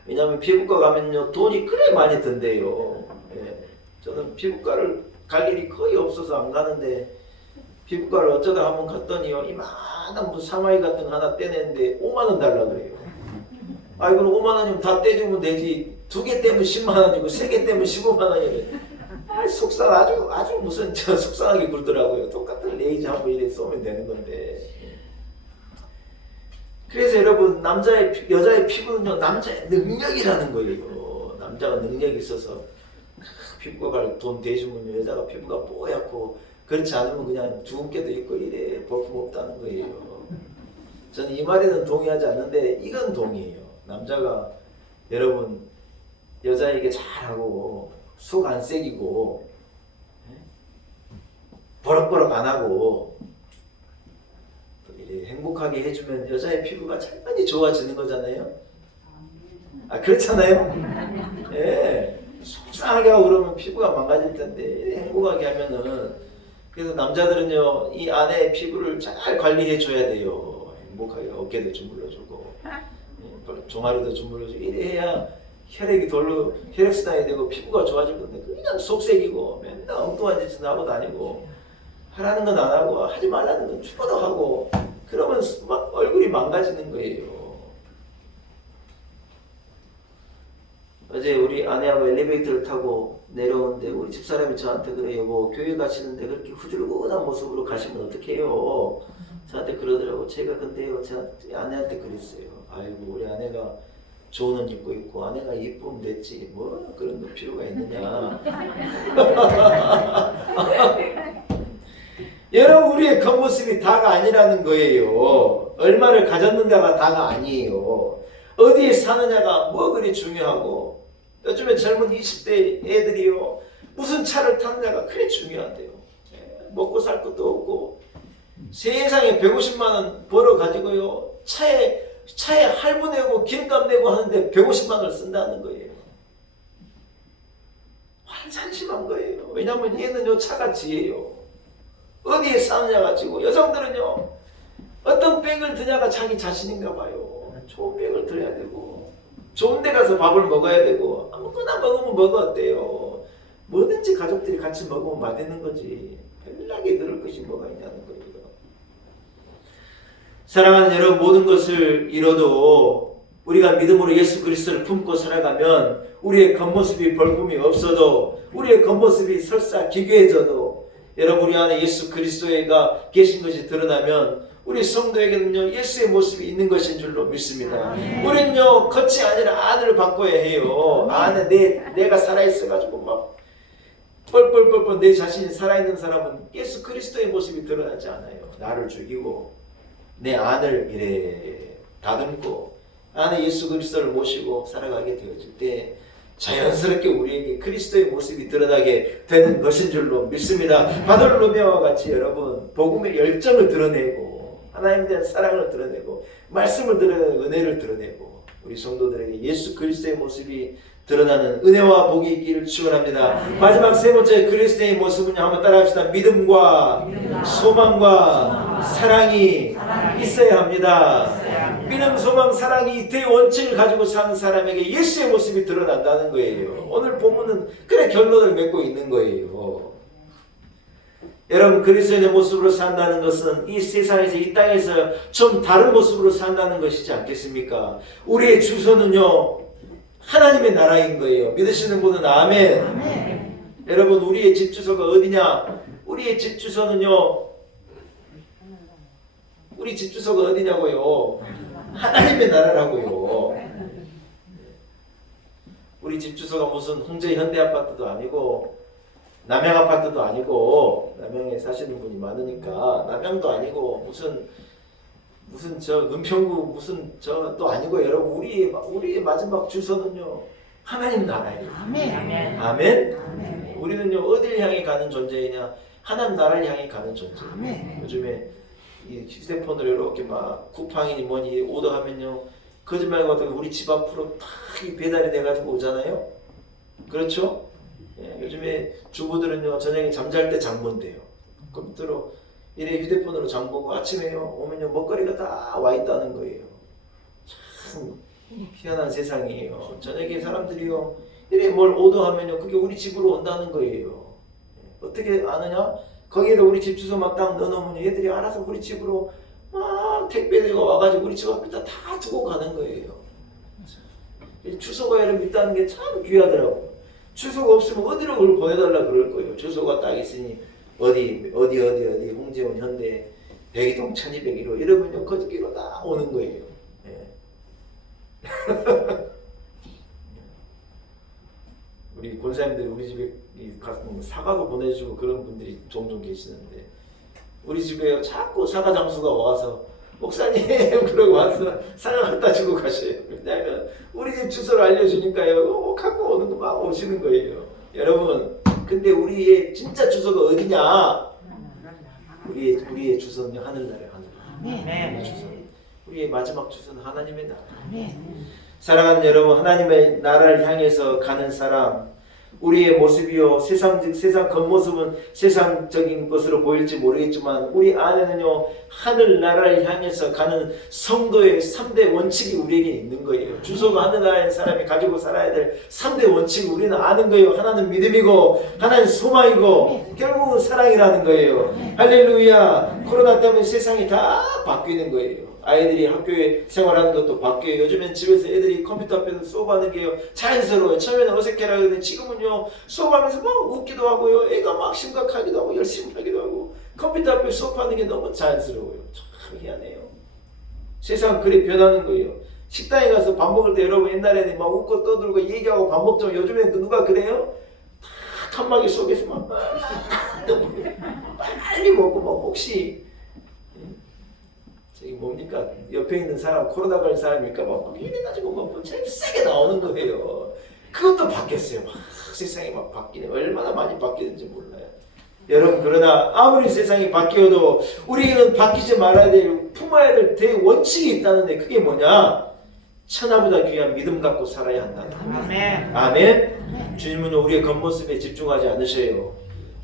왜냐하면 피부과 가면요 돈이 그래 많이 든대요. 저는 피부과를 갈 일이 거의 없어서 안 가는데 피부과를 어쩌다 한번 갔더니요 이만한 무슨 사마이 같은 거 하나 떼내는데 5만 원 달라 그래요. 아이 그럼 5만 원이면 다 떼주면 되지. 2개 떼면 10만 원이고 3개 떼면 15만 원이래. 속상 아주 무슨 속상하게 굴더라고요. 똑같은 레이저 한번 이렇게 쏘면 되는 건데. 그래서 여러분 여자의 피부는요 남자의 능력이라는 거예요. 남자가 능력이 있어서 피부과 갈 돈 대주면 여자가 피부가 뽀얗고 그렇지 않으면 그냥 주근깨도 있고 이래 볼품 없다는 거예요. 저는 이 말에는 동의하지 않는데 이건 동의해요. 남자가 여러분 여자에게 잘하고 속 안 새기고 버럭버럭 안 하고 행복하게 해주면 여자의 피부가 당연히 좋아지는 거잖아요. 아 그렇잖아요. 예, 속상하게 하고 그러면 피부가 망가질 텐데 행복하게 하면은. 그래서 남자들은요 이 아내의 피부를 잘 관리해 줘야 돼요. 행복하게 어깨도 주물러주고 종아리도 주물러주고 이래 해야 혈액이 돌로 혈액순환이 되고 피부가 좋아질 건데 그냥 속색이고 맨날 엉뚱한 짓을 하고 다니고 하라는 건 안 하고 하지 말라는 건 죽어도 하고 그러면 막 얼굴이 망가지는 거예요. 어제 우리 아내하고 엘리베이터를 타고 내려오는데 우리 집사람이 저한테 그래요. 여보 교회 가시는데 그렇게 후줄근한 모습으로 가시면 어떡해요? 저한테 그러더라고. 제가 근데요 제 아내한테 그랬어요. 아이고 우리 아내가 좋은 옷 입고 있고 아내가 예쁘면 됐지 뭐 그런 거 필요가 있느냐. 여러분, 우리의 겉모습이 다가 아니라는 거예요. 얼마를 가졌는가가 다가 아니에요. 어디에 사느냐가 뭐 그리 중요하고, 요즘에 젊은 20대 애들이요, 무슨 차를 타느냐가 그리 중요하대요. 먹고 살 것도 없고 세상에 150만 원 벌어 가지고요, 차에 할부 내고 기름값 내고 하는데 150만 원을 쓴다는 거예요. 환상심한 거예요. 왜냐하면 얘는요, 차가 지예요. 어디에 사느냐 가지고. 여성들은요, 어떤 백을 드냐가 자기 자신인가 봐요. 좋은 백을 들어야 되고, 좋은 데 가서 밥을 먹어야 되고, 아무거나 먹으면 뭐가 어때요? 뭐든지 가족들이 같이 먹으면 맛있는 거지. 별나게 그럴 것이 뭐가 있냐는 거예요. 사랑하는 여러분, 모든 것을 잃어도 우리가 믿음으로 예수 그리스도를 품고 살아가면 우리의 겉모습이 볼품이 없어도, 우리의 겉모습이 설사 기괴해져도, 여러분, 우리 안에 예수 그리스도가 계신 것이 드러나면 우리 성도에게는요, 예수의 모습이 있는 것인 줄로 믿습니다. 우리는요, 겉이 아니라 안을 바꿔야 해요. 안에 내가 살아있어가지고 막 뻘뻘뻘뻘 내 자신이 살아있는 사람은 예수 그리스도의 모습이 드러나지 않아요. 나를 죽이고 내 안을 이래 다듬고 안에 예수 그리스도를 모시고 살아가게 되어질 때 자연스럽게 우리에게 그리스도의 모습이 드러나게 되는 것인 줄로 믿습니다. 바돌로메오와 같이 여러분, 복음의 열정을 드러내고 하나님에 대한 사랑을 드러내고 말씀을 드러내고 은혜를 드러내고 우리 성도들에게 예수 그리스도의 모습이 드러나는 은혜와 복이 있기를 축원합니다. 마지막 세 번째 그리스도의 모습은요, 한번 따라합시다. 믿음과 소망과 사랑이 있어야 합니다. 믿음, 소망, 사랑이 이 대원칙을 가지고 사는 사람에게 예수의 모습이 드러난다는 거예요. 오늘 본문은 그래 결론을 맺고 있는 거예요. 여러분, 그리스도의 모습으로 산다는 것은 이 세상에서, 이 땅에서 좀 다른 모습으로 산다는 것이지 않겠습니까? 우리의 주소는요, 하나님의 나라인 거예요. 믿으시는 분은 아멘. 아멘. 여러분, 우리의 집 주소가 어디냐? 우리의 집 주소는요, 우리 집 주소가 어디냐고요? 하나님의 나라라고요. 우리 집 주소가 무슨 홍제 현대 아파트도 아니고 남양 아파트도 아니고, 남양에 사시는 분이 많으니까 남양도 아니고 무슨 저 은평구 무슨 저 또 아니고, 여러분, 우리의 마지막 주소는요, 하나님 나라예요. 아멘. 아멘. 아멘. 우리는요, 어딜 향해 가는 존재이냐? 하나님 나라를 향해 가는 존재. 아멘. 요즘에 이 휴대폰으로 이렇게 막 쿠팡이니 뭐니 오더하면요, 거짓말 같은 우리 집 앞으로 딱 배달이 돼가지고 오잖아요. 그렇죠? 예, 요즘에 주부들은요, 저녁에 잠잘 때 장 본대요. 컴퓨터로 이래 휴대폰으로 장 보고 아침에요 오면요, 먹거리가 다 와 있다는 거예요. 참 희한한 세상이에요. 저녁에 사람들이요, 이래 뭘 오더하면요, 그게 우리 집으로 온다는 거예요. 어떻게 아느냐? 거기에다 우리 집 주소 막 딱 넣어놓으면 얘들이 알아서 우리 집으로 막 택배가 와가지고 우리 집 앞에다 다 두고 가는 거예요. 주소가 여러분 있다는 게 참 귀하더라고요. 주소가 없으면 어디로 그걸 보내달라 그럴 거예요. 주소가 딱 있으니 어디 홍제원 현대 102동 1201호 이러면요, 거기로 다 오는 거예요. 예. 우리 권사님들이 우리 집에 가서 사과도 보내주고 그런 분들이 종종 계시는데, 우리 집에 자꾸 사과 장수가 와서 목사님 그러고 와서 사과 갖다 주고 가셔요. 왜냐하면 우리 집 주소를 알려주니까요, 갖고 오는 거 막 오시는 거예요. 여러분, 근데 우리의 진짜 주소가 어디냐? 우리의 주소는 하늘나라예요. 하늘나라. 우리의 마지막 주소는 하나님의 나라. 사랑하는 여러분, 하나님의 나라를 향해서 가는 사람, 우리의 모습이요, 세상 겉모습은 세상적인 것으로 보일지 모르겠지만 우리 안에는요, 하늘나라를 향해서 가는 성도의 3대 원칙이 우리에게 있는 거예요. 주소가 하늘나라의 사람이 가지고 살아야 될 3대 원칙을 우리는 아는 거예요. 하나는 믿음이고, 하나는 소망이고, 결국은 사랑이라는 거예요. 할렐루야. 코로나 때문에 세상이 다 바뀌는 거예요. 아이들이 학교에 생활하는 것도 바뀌어요. 요즘엔 집에서 애들이 컴퓨터 앞에서 수업하는 게요, 자연스러워요. 처음에는 어색해라 그러는데 지금은요, 수업하면서 막 웃기도 하고요, 애가 막 심각하기도 하고 열심히 하기도 하고, 컴퓨터 앞에 수업하는 게 너무 자연스러워요. 참 희한해요. 세상 그래 변하는 거예요. 식당에 가서 밥 먹을 때 여러분, 옛날에는 막 웃고 떠들고 얘기하고 밥 먹지만 요즘엔 누가 그래요? 다 칸막이 속에서 막 빨리 먹고 막 혹시 저기 뭡니까 옆에 있는 사람 코로나 걸린 사람일까 막 이래가지고 막 제일 세게 나오는 거예요. 그것도 바뀌었어요. 막 세상이 막 바뀌네. 얼마나 많이 바뀌는지 몰라요. 여러분 그러나 아무리 세상이 바뀌어도 우리는 바뀌지 말아야 될 품어야 될 대원칙이 있다는데 그게 뭐냐? 천하보다 귀한 믿음 갖고 살아야 한다. 아멘. 아멘. 주님은 우리의 겉모습에 집중하지 않으셔요.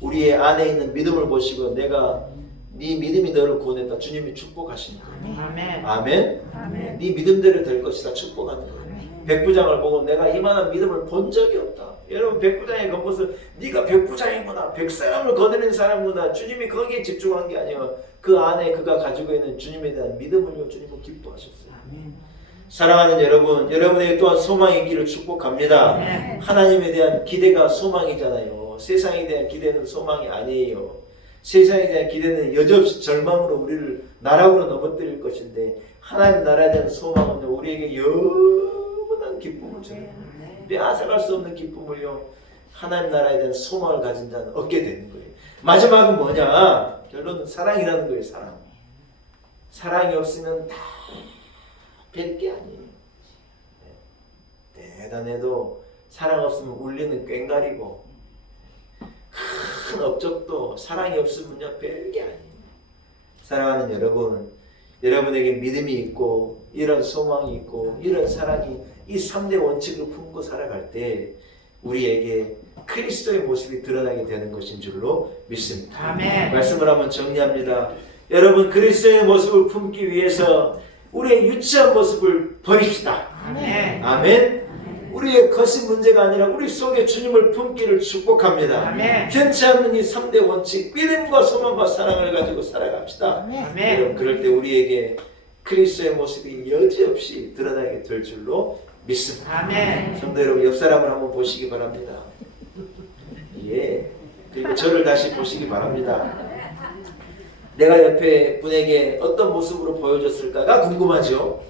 우리의 안에 있는 믿음을 보시고 내가 네 믿음이 너를 구원했다. 주님이 축복하십니다. 아멘. 아멘. 아멘. 네 믿음대로 될 것이다. 축복하는 거예요. 백부장을 보고 내가 이만한 믿음을 본 적이 없다. 여러분 백부장의 겉모습 네가 백부장이구나. 백사람을 거느리는 사람구나. 주님이 거기에 집중한 게 아니에요. 그 안에 그가 가지고 있는 주님에 대한 믿음을요. 주님은 기뻐하셨어요. 사랑하는 여러분, 여러분에게 또한 소망이 있기를 축복합니다. 하나님에 대한 기대가 소망이잖아요. 세상에 대한 기대는 소망이 아니에요. 세상에 대한 기대는 여지없이 절망으로 우리를 나락으로 넘어뜨릴 것인데 하나님 나라에 대한 소망은 우리에게 영원한 기쁨을 줘요. 빼앗아갈 수 없는 기쁨을요. 하나님 나라에 대한 소망을 가진 자는 얻게 되는 거예요. 마지막은 뭐냐? 결론은 사랑이라는 거예요. 사랑. 사랑이 없으면 다 뵐게 아니에요. 대단해도 사랑 없으면 울리는 꽹가리고 큰 업적도 사랑이 없으면요 별게 아니에요. 사랑하는 여러분, 여러분에게 믿음이 있고 이런 소망이 있고 이런 사랑이 이 3대 원칙을 품고 살아갈 때 우리에게 그리스도의 모습이 드러나게 되는 것인 줄로 믿습니다. 아멘. 말씀을 한번 정리합니다. 여러분 그리스도의 모습을 품기 위해서 우리의 유치한 모습을 버립시다. 아멘. 아멘. 우리의 것이 문제가 아니라 우리 속에 주님을 품기를 축복합니다. 아멘. 변치 않는 이 3대 원칙, 믿음과 소망과 사랑을 가지고 살아갑시다. 아멘. 여러분 그럴 때 우리에게 그리스도의 모습이 여지없이 드러나게 될 줄로 믿습니다. 아멘. 성도 여러분 옆 사람을 한번 보시기 바랍니다. 예. 그리고 저를 다시 보시기 바랍니다. 내가 옆에 분에게 어떤 모습으로 보여줬을까가 궁금하죠.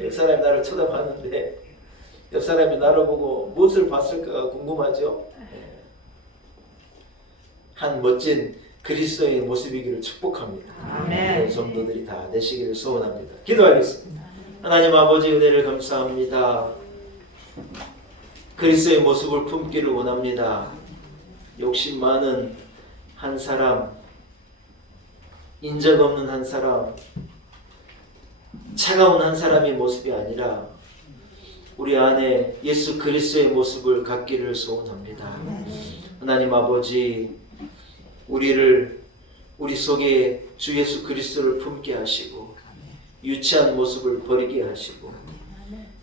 옆 사람이 나를 쳐다봤는데 옆 사람이 나를 보고 무엇을 봤을까가 궁금하죠. 한 멋진 그리스도의 모습이기를 축복합니다. 아멘. 성도들이 다 되시기를 소원합니다. 기도하겠습니다. 하나님 아버지 은혜를 감사합니다. 그리스도의 모습을 품기를 원합니다. 욕심 많은 한 사람, 인적 없는 한 사람, 차가운 한 사람의 모습이 아니라 우리 안에 예수 그리스도의 모습을 갖기를 소원합니다. 하나님 아버지, 우리 속에 주 예수 그리스도를 품게 하시고 유치한 모습을 버리게 하시고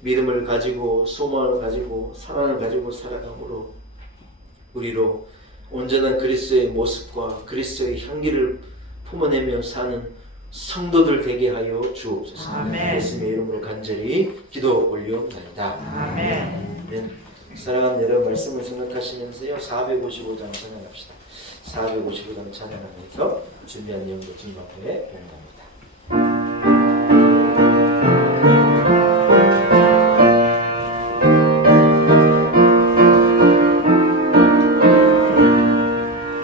믿음을 가지고 소망을 가지고 사랑을 가지고 살아감으로 우리로 온전한 그리스도의 모습과 그리스도의 향기를 품어내며 사는 성도들 되게 하여 주옵소서. 아멘. 예수님의 이름으로 간절히 기도 올려옵나이다. 아멘. 사랑하는 여러분 말씀을 생각하시면서요 455장 찬양합시다. 455장 찬양하면서 준비한 내용도 주님 앞에 변합니다.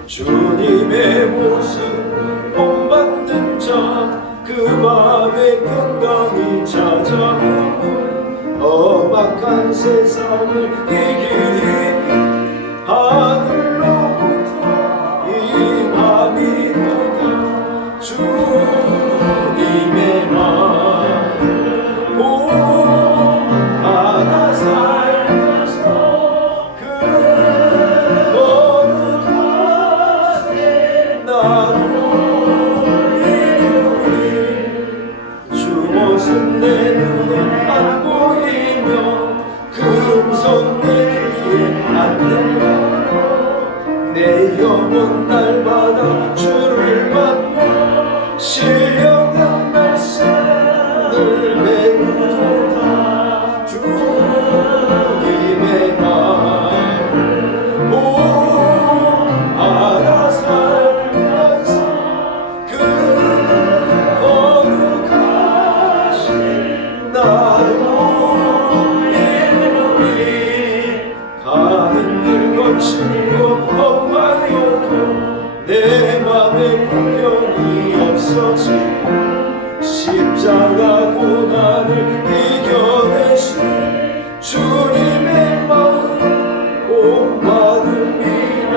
주님의 모습 본받는 자 그 밤에 건강히 찾아오는 험악한 세상을 이기리니 하늘로부터 임함이로다. 주님의 마음을 본받아 살면서 그 거룩하게 나를 내 눈에 안 보이며 금손 내 귀에 안 들려 십자가 고난을 이겨내신 주님의 마음 복받음이라.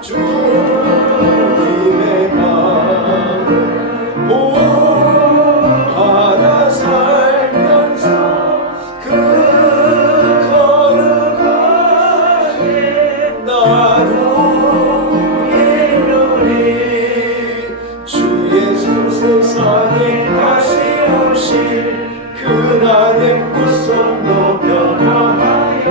주님의 마음 복받아 살면서 그 거룩하게 나도 예련히 주 예수 세상에 다시 오실 그날의 구속도 변화하여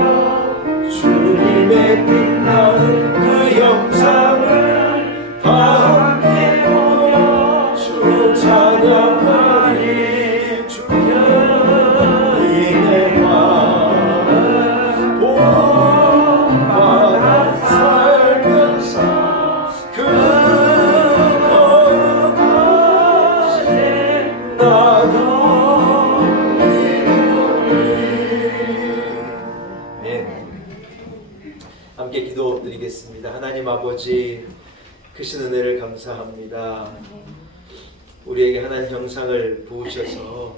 주님의 빛나는 그 영상을 다 함께 보여 주 찬양하리. 주님의 마음 복받아 살면서 그 거룩하신 나도 네. 함께 기도드리겠습니다. 하나님 아버지, 크신 은혜를 감사합니다. 우리에게 하나님 형상을 부으셔서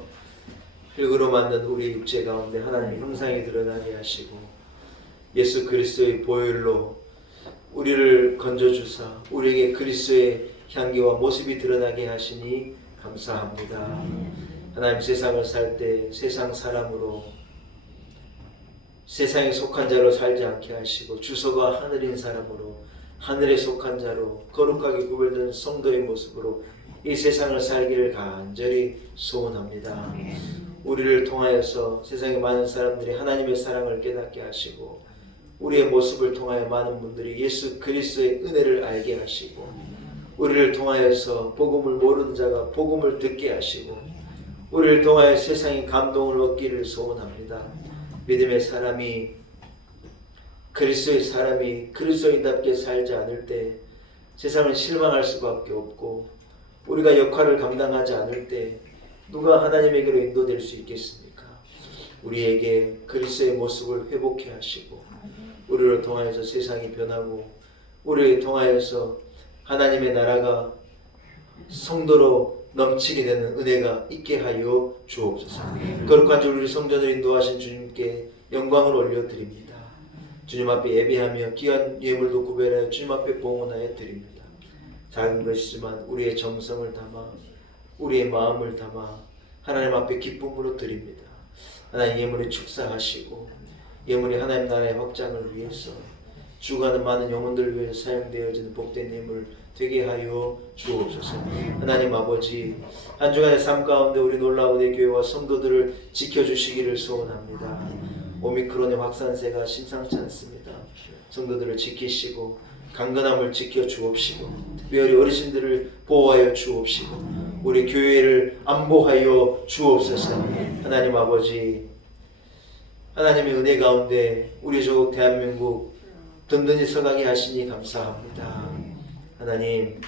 흙으로 만든 우리 육체 가운데 하나님 형상이 드러나게 하시고 예수 그리스도의 보혈로 우리를 건져주사 우리에게 그리스도의 향기와 모습이 드러나게 하시니 감사합니다. 하나님, 세상을 살 때 세상 사람으로 세상에 속한 자로 살지 않게 하시고 주소가 하늘인 사람으로 하늘에 속한 자로 거룩하게 구별된 성도의 모습으로 이 세상을 살기를 간절히 소원합니다. 우리를 통하여서 세상의 많은 사람들이 하나님의 사랑을 깨닫게 하시고 우리의 모습을 통하여 많은 분들이 예수 그리스도의 은혜를 알게 하시고 우리를 통하여서 복음을 모르는 자가 복음을 듣게 하시고 우리를 통하여 세상의 감동을 얻기를 소원합니다. 믿음의 사람이 그리스도의 사람이 그리스도인답게 살지 않을 때 세상을 실망할 수밖에 없고 우리가 역할을 감당하지 않을 때 누가 하나님에게로 인도될 수 있겠습니까? 우리에게 그리스도의 모습을 회복해 하시고 우리를 통하여서 세상이 변하고 우리를 통하여서 하나님의 나라가 성도로 넘치게 되는 은혜가 있게 하여 주옵소서. 거룩한 주 우리 성전을 인도하신 주님께 영광을 올려드립니다. 주님 앞에 예배하며 귀한 예물도 구별하여 주님 앞에 봉헌하여 드립니다. 작은 것이지만 우리의 정성을 담아 우리의 마음을 담아 하나님 앞에 기쁨으로 드립니다. 하나님, 예물에 축사하시고 예물이 하나님 나라의 확장을 위해서 죽어가는 많은 영혼들을 위해서 사용되어지는 복된 예물 되게 하여 주옵소서. 하나님 아버지, 한 주간의 삶 가운데 우리 놀라운 내 교회와 성도들을 지켜주시기를 소원합니다. 오미크론의 확산세가 심상치 않습니다. 성도들을 지키시고 강건함을 지켜 주옵시고 특별히 어르신들을 보호하여 주옵시고 우리 교회를 안보하여 주옵소서. 하나님 아버지, 하나님의 은혜 가운데 우리 조국 대한민국 든든히 서가게 하시니 감사합니다. 하나님,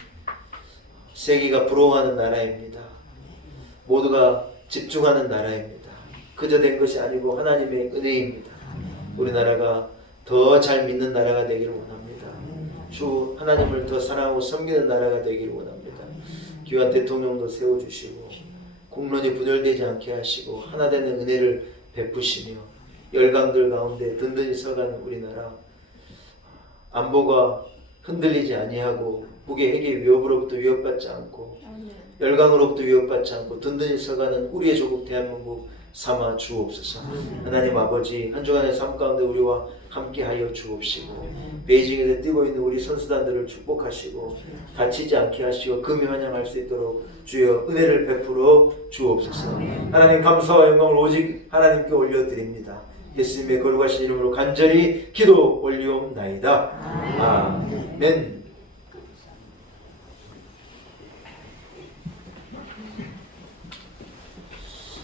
세계가 부러워하는 나라입니다. 모두가 집중하는 나라입니다. 그저 된 것이 아니고 하나님의 은혜입니다. 우리나라가 더 잘 믿는 나라가 되기를 원합니다. 주 하나님을 더 사랑하고 섬기는 나라가 되기를 원합니다. 귀한 대통령도 세워주시고 국론이 분열되지 않게 하시고 하나 되는 은혜를 베푸시며 열강들 가운데 든든히 서가는 우리나라, 안보가 흔들리지 아니하고 북의 핵의 위협으로부터 위협받지 않고 열강으로부터 위협받지 않고 든든히 서가는 우리의 조국 대한민국 삼아 주옵소서. 하나님 아버지, 한 주간의 삶 가운데 우리와 함께하여 주옵시고 베이징에서 뛰고 있는 우리 선수단들을 축복하시고 다치지 않게 하시고 금이 환영할 수 있도록 주여 은혜를 베풀어 주옵소서. 하나님, 감사와 영광을 오직 하나님께 올려드립니다. 예수님의 거룩하신 이름으로 간절히 기도 올리옵나이다. 아멘.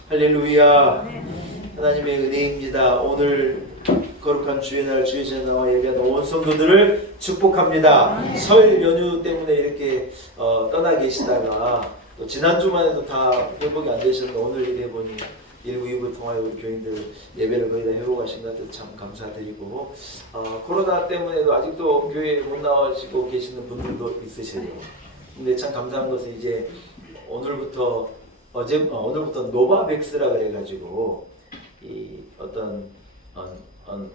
할렐루야. 하나님의 은혜입니다. 오늘 거룩한 주의 날 주의 전에 나와 예배하는 온 성도들을 축복합니다. 설 연휴 때문에 이렇게 떠나 계시다가 또 지난주만 해도 다 회복이 안 되셨는데 오늘 이래 보니 1부, 2부 통하여 우리 교인들 예배를 거의 다 회복하신 것 같아서 참 감사드리고 코로나 때문에도 아직도 교회에 못 나와시고 계시는 분들도 있으세요. 근데 참 감사한 것은 이제 오늘부터 노바백스라 그래가지고 이 어떤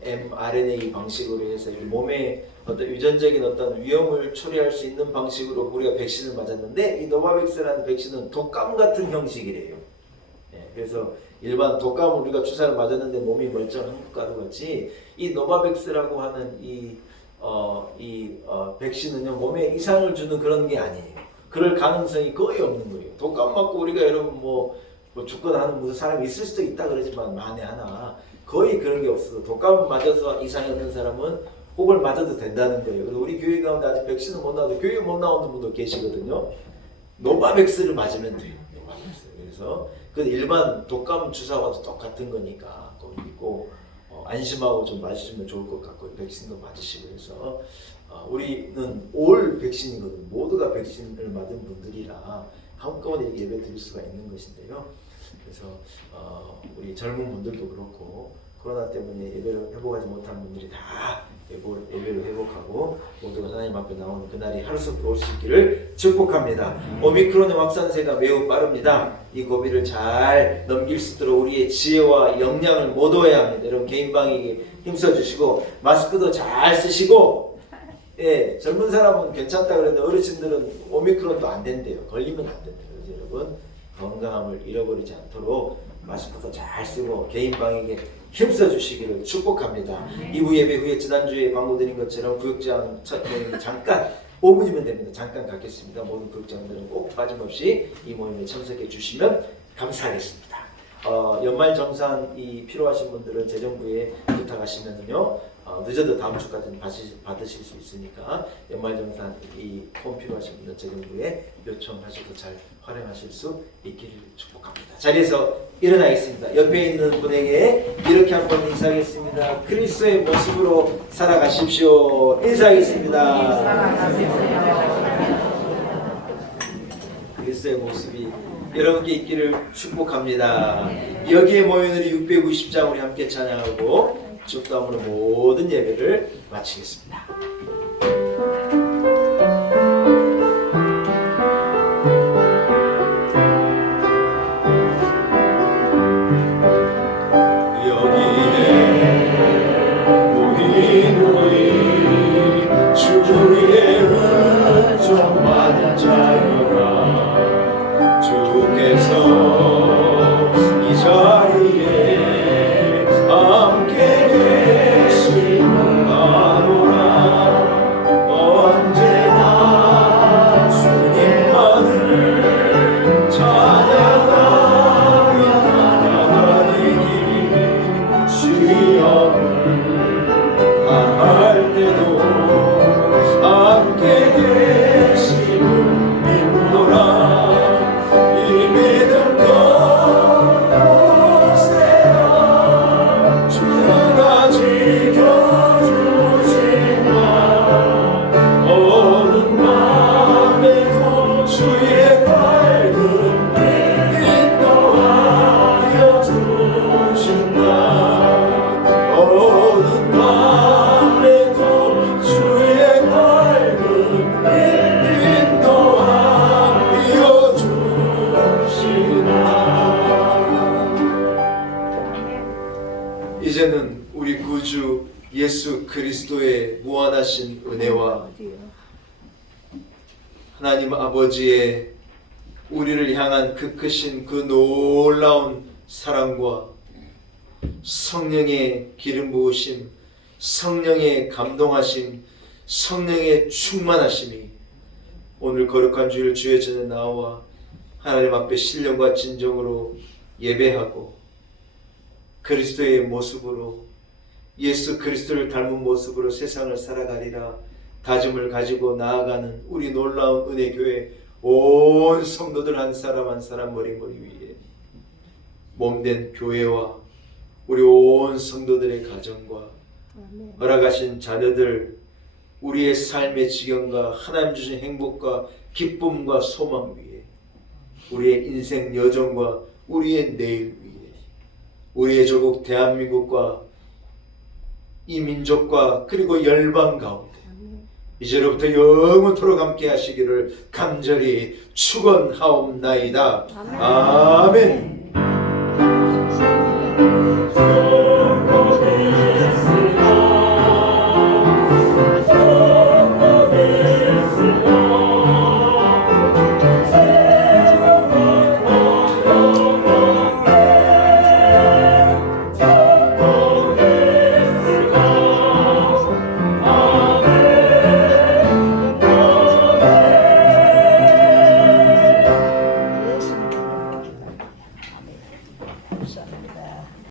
mRNA 방식으로 해서 이 몸에 어떤 유전적인 어떤 위험을 초래할 수 있는 방식으로 우리가 백신을 맞았는데 이 노바백스라는 백신은 독감 같은 형식이래요. 예, 그래서 일반 독감을 우리가 주사를 맞았는데 몸이 멀쩡한 것과도 같이 이 노바백스라고 하는 이 백신은요 몸에 이상을 주는 그런 게 아니에요. 그럴 가능성이 거의 없는 거예요. 독감 맞고 우리가 여러분 뭐 죽거나 하는 무슨 사람이 있을 수도 있다 그러지만 만에 하나 거의 그런 게 없어서 독감 맞아서 이상이 없는 사람은 혹을 맞아도 된다는 거예요. 그래서 우리 교회 가운데 아직 백신을 못 나와도 교회 못 나오는 분도 계시거든요. 노바백스를 맞으면 돼요. 노바백스. 그래서 그 일반 독감 주사와도 똑같은 거니까 꼭 믿고 안심하고 좀 맞으시면 좋을 것 같고 백신도 맞으시고 해서 우리는 올 백신이거든요. 모두가 백신을 맞은 분들이라 한꺼번에 예배 드릴 수가 있는 것인데요. 그래서 우리 젊은 분들도 그렇고 코로나 때문에 예배를 회복하지 못한 분들이 다 예배를 회복하고 모두가 하나님 앞에 나오는 그날이 하루속히 올 수 있기를 축복합니다. 오미크론의 확산세가 매우 빠릅니다. 이 고비를 잘 넘길 수 있도록 우리의 지혜와 역량을 모두해야 합니다. 여러분 개인 방역에 힘써주시고 마스크도 잘 쓰시고 예, 젊은 사람은 괜찮다 그랬는데 어르신들은 오미크론도 안 된대요. 걸리면 안 된대요. 그래서 여러분 건강함을 잃어버리지 않도록 마스크도 잘 쓰고 개인 방역에 힘써 주시기를 축복합니다. 2부 예배 후에 지난주에 광고드린 것처럼 구역장 첫 모임에 잠깐 5분이면 됩니다. 잠깐 갖겠습니다. 모든 구역장들은 꼭 빠짐없이 이 모임에 참석해 주시면 감사하겠습니다. 연말 정산이 필요하신 분들은 재정부에 부탁하시면요 늦어도 다음 주까지는 받으실 수 있으니까 연말 정산 이 폼 필요하신 분들 재정부에 요청하셔서 잘 활용하실 수 있기를 축복합니다. 자리에서 일어나겠습니다. 옆에 있는 분에게 이렇게 한번 인사하겠습니다. 그리스도의 모습으로 살아가십시오. 인사하겠습니다. 그리스도의 모습이 여러분께 있기를 축복합니다. 여기에 모인 우리 690장 우리 함께 찬양하고 축도함으로 모든 예배를 마치겠습니다. 이제는 우리 구주 예수 그리스도의 무한하신 은혜와 하나님 아버지의 우리를 향한 그 크신 그 놀라운 사랑과 성령의 기름 부으심, 성령의 감동하심, 성령의 충만하심이 오늘 거룩한 주일 주의 전에 나와 하나님 앞에 신령과 진정으로 예배하고 그리스도의 모습으로 예수 그리스도를 닮은 모습으로 세상을 살아가리라 다짐을 가지고 나아가는 우리 놀라운 은혜교회 온 성도들 한 사람 한 사람 머리머리 위에 몸된 교회와 우리 온 성도들의 가정과 허락하신 자녀들 우리의 삶의 지경과 하나님 주신 행복과 기쁨과 소망 위에 우리의 인생 여정과 우리의 내일 위에 우리의 조국 대한민국과 이 민족과 그리고 열방 가운데 이제로부터 영원토록 함께 하시기를 간절히 축원하옵나이다. 아멘.